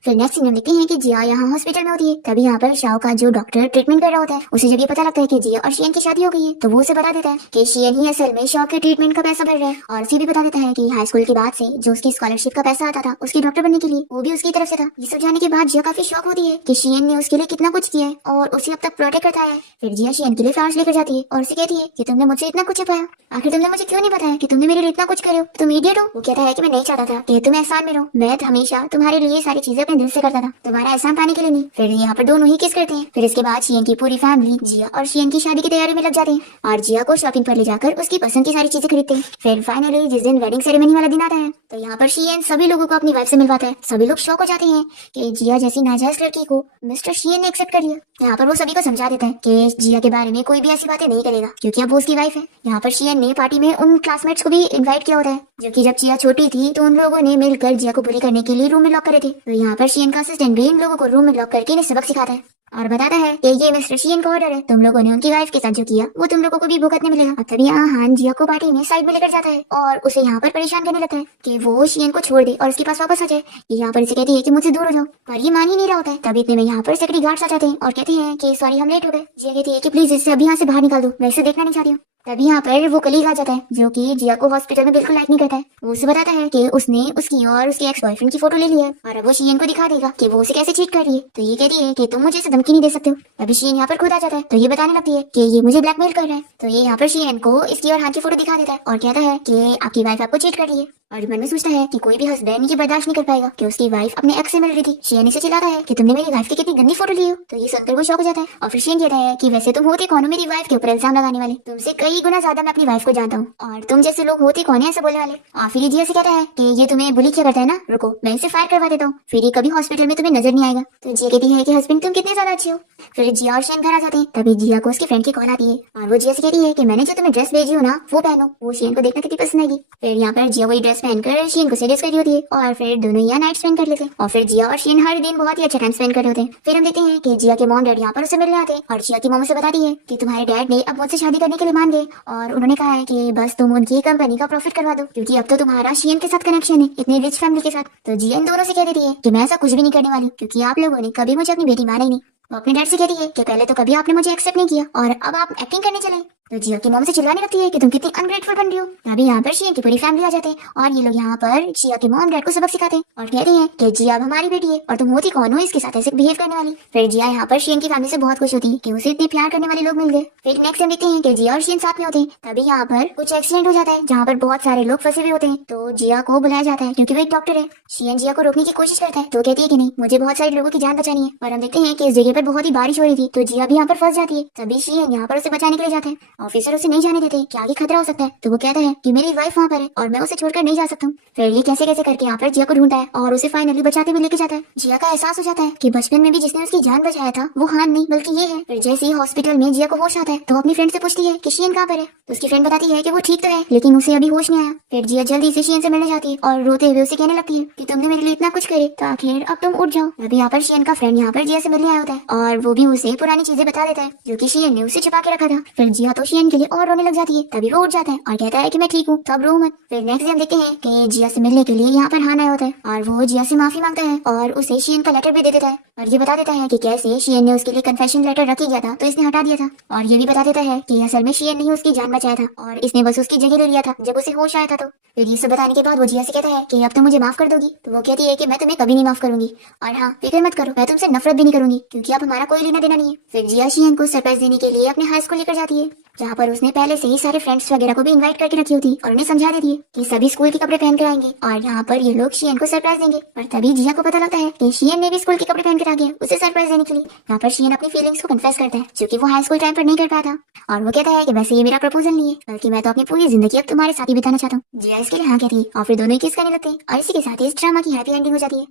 फिर नेक्स्ट सीन हम देखते हैं कि जिया यहाँ हॉस्पिटल में होती है। तभी यहाँ पर शाओ का जो डॉक्टर ट्रीटमेंट कर रहा होता है, उसे जब ये पता लगता है कि जिया और शियन की शादी हो गई है, तो वो उसे बता देता है कि शियन ही असल में शाओ के ट्रीटमेंट का पैसा भर रहा है। और उसे भी बता देता है कि हाई स्कूल के बाद से जो उसकी स्कॉलरशिप का पैसा आता था उसकी डॉक्टर बनने के लिए, वो भी उसकी तरफ से था। ये सब जानने के बाद जिया काफी शॉक होती है कि शियन ने उसके लिए कितना कुछ किया है और उसे अब तक प्रोटेक्ट करता है। फिर जिया शियन के लिए फ्लावर्स लेकर जाती है और उसे कहती है कि तुमने मुझसे इतना कुछ छुपाया, आखिर तुमने मुझे क्यों नहीं बताया कि तुमने मेरे लिए इतना कुछ करे हो, तुम इडियट हो। वो कहता है कि मैं नहीं चाहता था कि तुम एहसान में रहो, मैं हमेशा तुम्हारे लिए सारी चीजें अपने दिल से करता था, तुम्हारा एहसान पाने के लिए नहीं। फिर यहाँ पर दोनों ही किस करते हैं। फिर इसके बाद शियन की पूरी फैमिली जिया और शियन की शादी की तैयारी में लग जाते हैं और जिया को शॉपिंग पर ले जाकर उसकी पसंद की सारी चीजें खरीदते हैं। फिर फाइनली जिस दिन वेडिंग सेरेमनी वाला दिन आता है, तो यहाँ पर शियन सभी लोगों को अपनी वाइफ से मिलवाता है। सभी लोग शॉक हो जाते हैं कि जिया जैसी नाजायज लड़की को मिस्टर शियन ने एक्सेप्ट कर लिया। यहाँ पर वो सभी को समझा देता है कि जिया के बारे में कोई भी ऐसी बातें नहीं करेगा क्योंकि अब वो उसकी वाइफ है। यहाँ पर शियन ने पार्टी में उन क्लासमेट्स को भी इनवाइट किया होता है, जबकि जब जिया छोटी थी तो उन लोगों ने मिलकर जिया को बुरी करने के लिए रूम में लॉक करे थे। तो यहाँ पर शियन का असिस्टेंट भी इन लोगों को रूम में लॉक करके इन्हें सबक सिखाता है और बताता है कि ये मिस्टर शियन का ऑर्डर है, तुम लोगों ने उनकी वाइफ के साथ जो किया वो तुम लोगों को भी भुगतने मिलेगा। और तभी यहाँ हान जिया को पार्टी में साइड में लेकर जाता है और उसे यहाँ पर परेशान करने लगता है कि वो शियन को छोड़ दे और उसके पास वापस आ जाए। यहाँ पर इसे कहती है कि मुझसे दूर हो जाओ, पर ये मान ही नहीं रहा होता है। तभी इतने में यहाँ पर सिक्योरिटी गार्ड्स आ जाते हैं और कहते हैं कि सॉरी हम लेट हो गए। जिया कहती है कि प्लीज इसे अभी यहाँ से बाहर निकाल दो, मैं इसे देखना नहीं चाहती हूँ। तभी यहाँ पर वो कलीग आ जाता है जो कि जिया को हॉस्पिटल में बिल्कुल लाइक नहीं करता है। वो उसे बताता है कि उसने उसकी और उसके एक्स बॉयफ्रेंड की फोटो ले ली है और अब वो शियन को दिखा देगा कि वो उसे कैसे चीट कर रही है। तो ये कहती है कि तुम मुझे इसे धमकी नहीं दे सकते हो। तभी शियन यहाँ पर खुद आ जाता है, तो ये बताने लगती है कि ये मुझे ब्लैकमेल कर रहा है। तो ये यहाँ पर शियन को इसकी और हान की फोटो दिखा देता है और कहता है कि आपकी वाइफ आपको चीट कर रही है। और मन में सोचता है कि कोई भी हस्बैंड ये बर्दाश्त नहीं कर पाएगा कि उसकी वाइफ अपने एक्स से मिल रही थी। शियन इसे चिल्लाता है कि तुमने मेरी वाइफ की कितनी गंदी फोटो ली हो। तो ये सुनकर वो शॉक हो जाता है और फिर शियन कहता है कि वैसे तुम होते कौन हो मेरी वाइफ के ऊपर इल्जाम लगाने वाले, तुमसे कई गुना ज्यादा मैं अपनी वाइफ को जानता हूँ और तुम जैसे लोग होते कौन है ऐसे बोलने वाले। और फिर जिया से कहता है कि ये तुम्हें बुली किया करता है ना, रुको मैं इसे फायर करवा देता हूँ, फिर ये कभी हॉस्पिटल में तुम्हें नजर नहीं आएगा। तो जिया कहती है कि हस्बैंड तुम कितने ज्यादा अच्छे हो। फिर जिया और शियन घर आ जाते हैं। तभी जिया को उसकी फ्रेंड की कॉल आती है और वो जिया से कहती है कि मैंने जो तुम्हें ड्रेस भेजी हो ना वो पहनो, वो शियन को देखना कितनी पसंद आएगी। फिर यहाँ पर जिया वही ड्रेस पहनकर शियन को सीरियस कर रही होती है और फिर दोनों यहाँ नाइट स्पेंड कर लेते हैं। और फिर जिया और शियन हर दिन बहुत ही अच्छा टाइम स्पेंड कर रहे होते हैं। फिर हम देखते हैं कि जिया के मॉम डैड यहाँ पर उसे मिलने आते हैं और जिया की मॉम उसे बताती है कि तुम्हारे डैड ने अब मुझसे शादी करने के लिए मान गए और उन्होंने कहा है कि बस तुम उनकी कंपनी का प्रॉफिट करवा दो क्योंकि अब तो तुम्हारा शियन के साथ कनेक्शन है इतनी रिच फैमिली के साथ। तो जिया इन दोनों से कह देती है कि मैं ऐसा कुछ भी नहीं करने वाली क्योंकि आप लोगों ने कभी मुझे अपनी बेटी माना ही नहीं। वो अपने डैड से कहती है कि पहले तो कभी आपने मुझे एक्सेप्ट नहीं किया और अब आप एक्टिंग करने चले। तो जिया की मॉम से चिल्लाने लगती है कि तुम कितनी अनग्रेटफुल बन रही हो। अभी यहाँ पर शियन की पूरी फैमिली आ जाते हैं और ये लोग यहाँ पर जिया के मॉम डैड को सबक सिखाते हैं और कहते हैं कि जिया अब हमारी बेटी है और तुम होती कौन हो इसके साथ ऐसे बिहेव करने वाली। फिर जिया यहाँ पर शियन की फैमिली से बहुत खुश होती है कि उसे इतने प्यार करने वाले लोग मिल गए। फिर नेक्स्ट टाइम देखते हैं कि जिया और शियन साथ में होते हैं। तभी यहाँ पर कुछ एक्सीडेंट हो जाता है जहाँ पर बहुत सारे लोग फंसे हुए होते हैं। तो जिया को बुलाया जाता है क्योंकि वो एक डॉक्टर है। शियन जिया को रोकने की कोशिश करता है तो कहती है कि नहीं, मुझे बहुत सारे लोगों की जान बचानी है। और हम देखते हैं कि इस जगह पर बहुत ही बारिश हो रही थी तो जिया भी यहाँ पर फंस जाती है। तभी शियन यहाँ पर उसे बचाने के लिए जाता है। ऑफिसर उसे नहीं जाने देते कि आगे खतरा हो सकता है तो वो कहता है कि मेरी वाइफ वहाँ पर है और मैं उसे छोड़कर नहीं जा सकता हूँ। फिर ये कैसे कैसे करके यहाँ पर जिया को ढूंढता है और उसे फाइनली बचाते हुए लेके जाता है। जिया का एहसास हो जाता है कि बचपन में भी जिसने उसकी जान बचाया था वो हान नहीं बल्कि ये है। फिर जैसे ही हॉस्पिटल में जिया को होश आता है तो अपनी फ्रेंड से पूछती है कि शियन कहाँ पर है। तो उसकी फ्रेंड बताती है कि वो ठीक तो है लेकिन उसे अभी होश नहीं आया। फिर जिया जल्दी से शियन से मिलने जाती है और रोते हुए उसे कहने लगती है कि तुमने मेरे लिए इतना कुछ करे तो आखिर अब तुम उठ जाओ। अभी यहाँ पर शियन का फ्रेंड यहाँ पर जिया से मिलने आया होता है और वो भी उसे पुरानी चीजें बता देता है जो कि शियन ने उसे छिपा के रखा था। फिर जिया तो शियन के लिए और रोने लग जाती है। तभी वो उठ जाता है और कहता है कि मैं ठीक हूँ तो अब रो मत। फिर नेक्स्ट डे हम देखते हैं कि जिया से मिलने के लिए यहाँ पर हान आया होता है और वो जिया से माफी मांगता है और उसे शियन का लेटर भी दे देता है और ये बता देता है कि कैसे शियन ने उसके लिए कन्फेशन लेटर रख ही गया था तो इसने हटा दिया था। और ये भी बता देता है कि असल में शियन ने ही उसकी जान बचाया था और इसने बस उसकी जगह ले लिया था जब उसे होश आया था। तो फिर ये सब बताने के बाद वो जिया से कहता है कि अब तुम मुझे माफ कर दोगी। तो वो कहती है कि मैं तुम्हें कभी नहीं माफ करूंगी और हाँ फिक्र मत करो मैं तुमसे नफरत भी नहीं करूंगी क्योंकि अब हमारा कोई लेना देना नहीं है। फिर जिया शियन को सरप्राइज देने के लिए अपने हाई स्कूल लेकर जाती है जहाँ पर उसने पहले से ही सारे फ्रेंड्स वगैरह को भी इनवाइट करके रखी होती और उन्हें समझा देती है कि सभी स्कूल के कपड़े पहन कर आएंगे और यहाँ पर ये लोग शियन को सरप्राइज देंगे। पर तभी जिया को पता लगता है कि शियन ने भी स्कूल के कपड़े पहन कर आ गया उसे सरप्राइज देने के लिए। यहाँ पर शियन अपनी फीलिंग्स को कन्फेस करता है जो कि वो हाई स्कूल टाइम पर नहीं कर पाया था और वो कहता है कि वैसे ये मेरा प्रपोजल नहीं है बल्कि मैं तो अपनी पूरी जिंदगी अब तुम्हारे साथ ही बिताना चाहता हूँ। जिया इसके लिए हाँ कहती है और फिर दोनों ही किस करने लगते हैं और इसी के साथ इस ड्रामा की हैप्पी एंडिंग हो जाती है।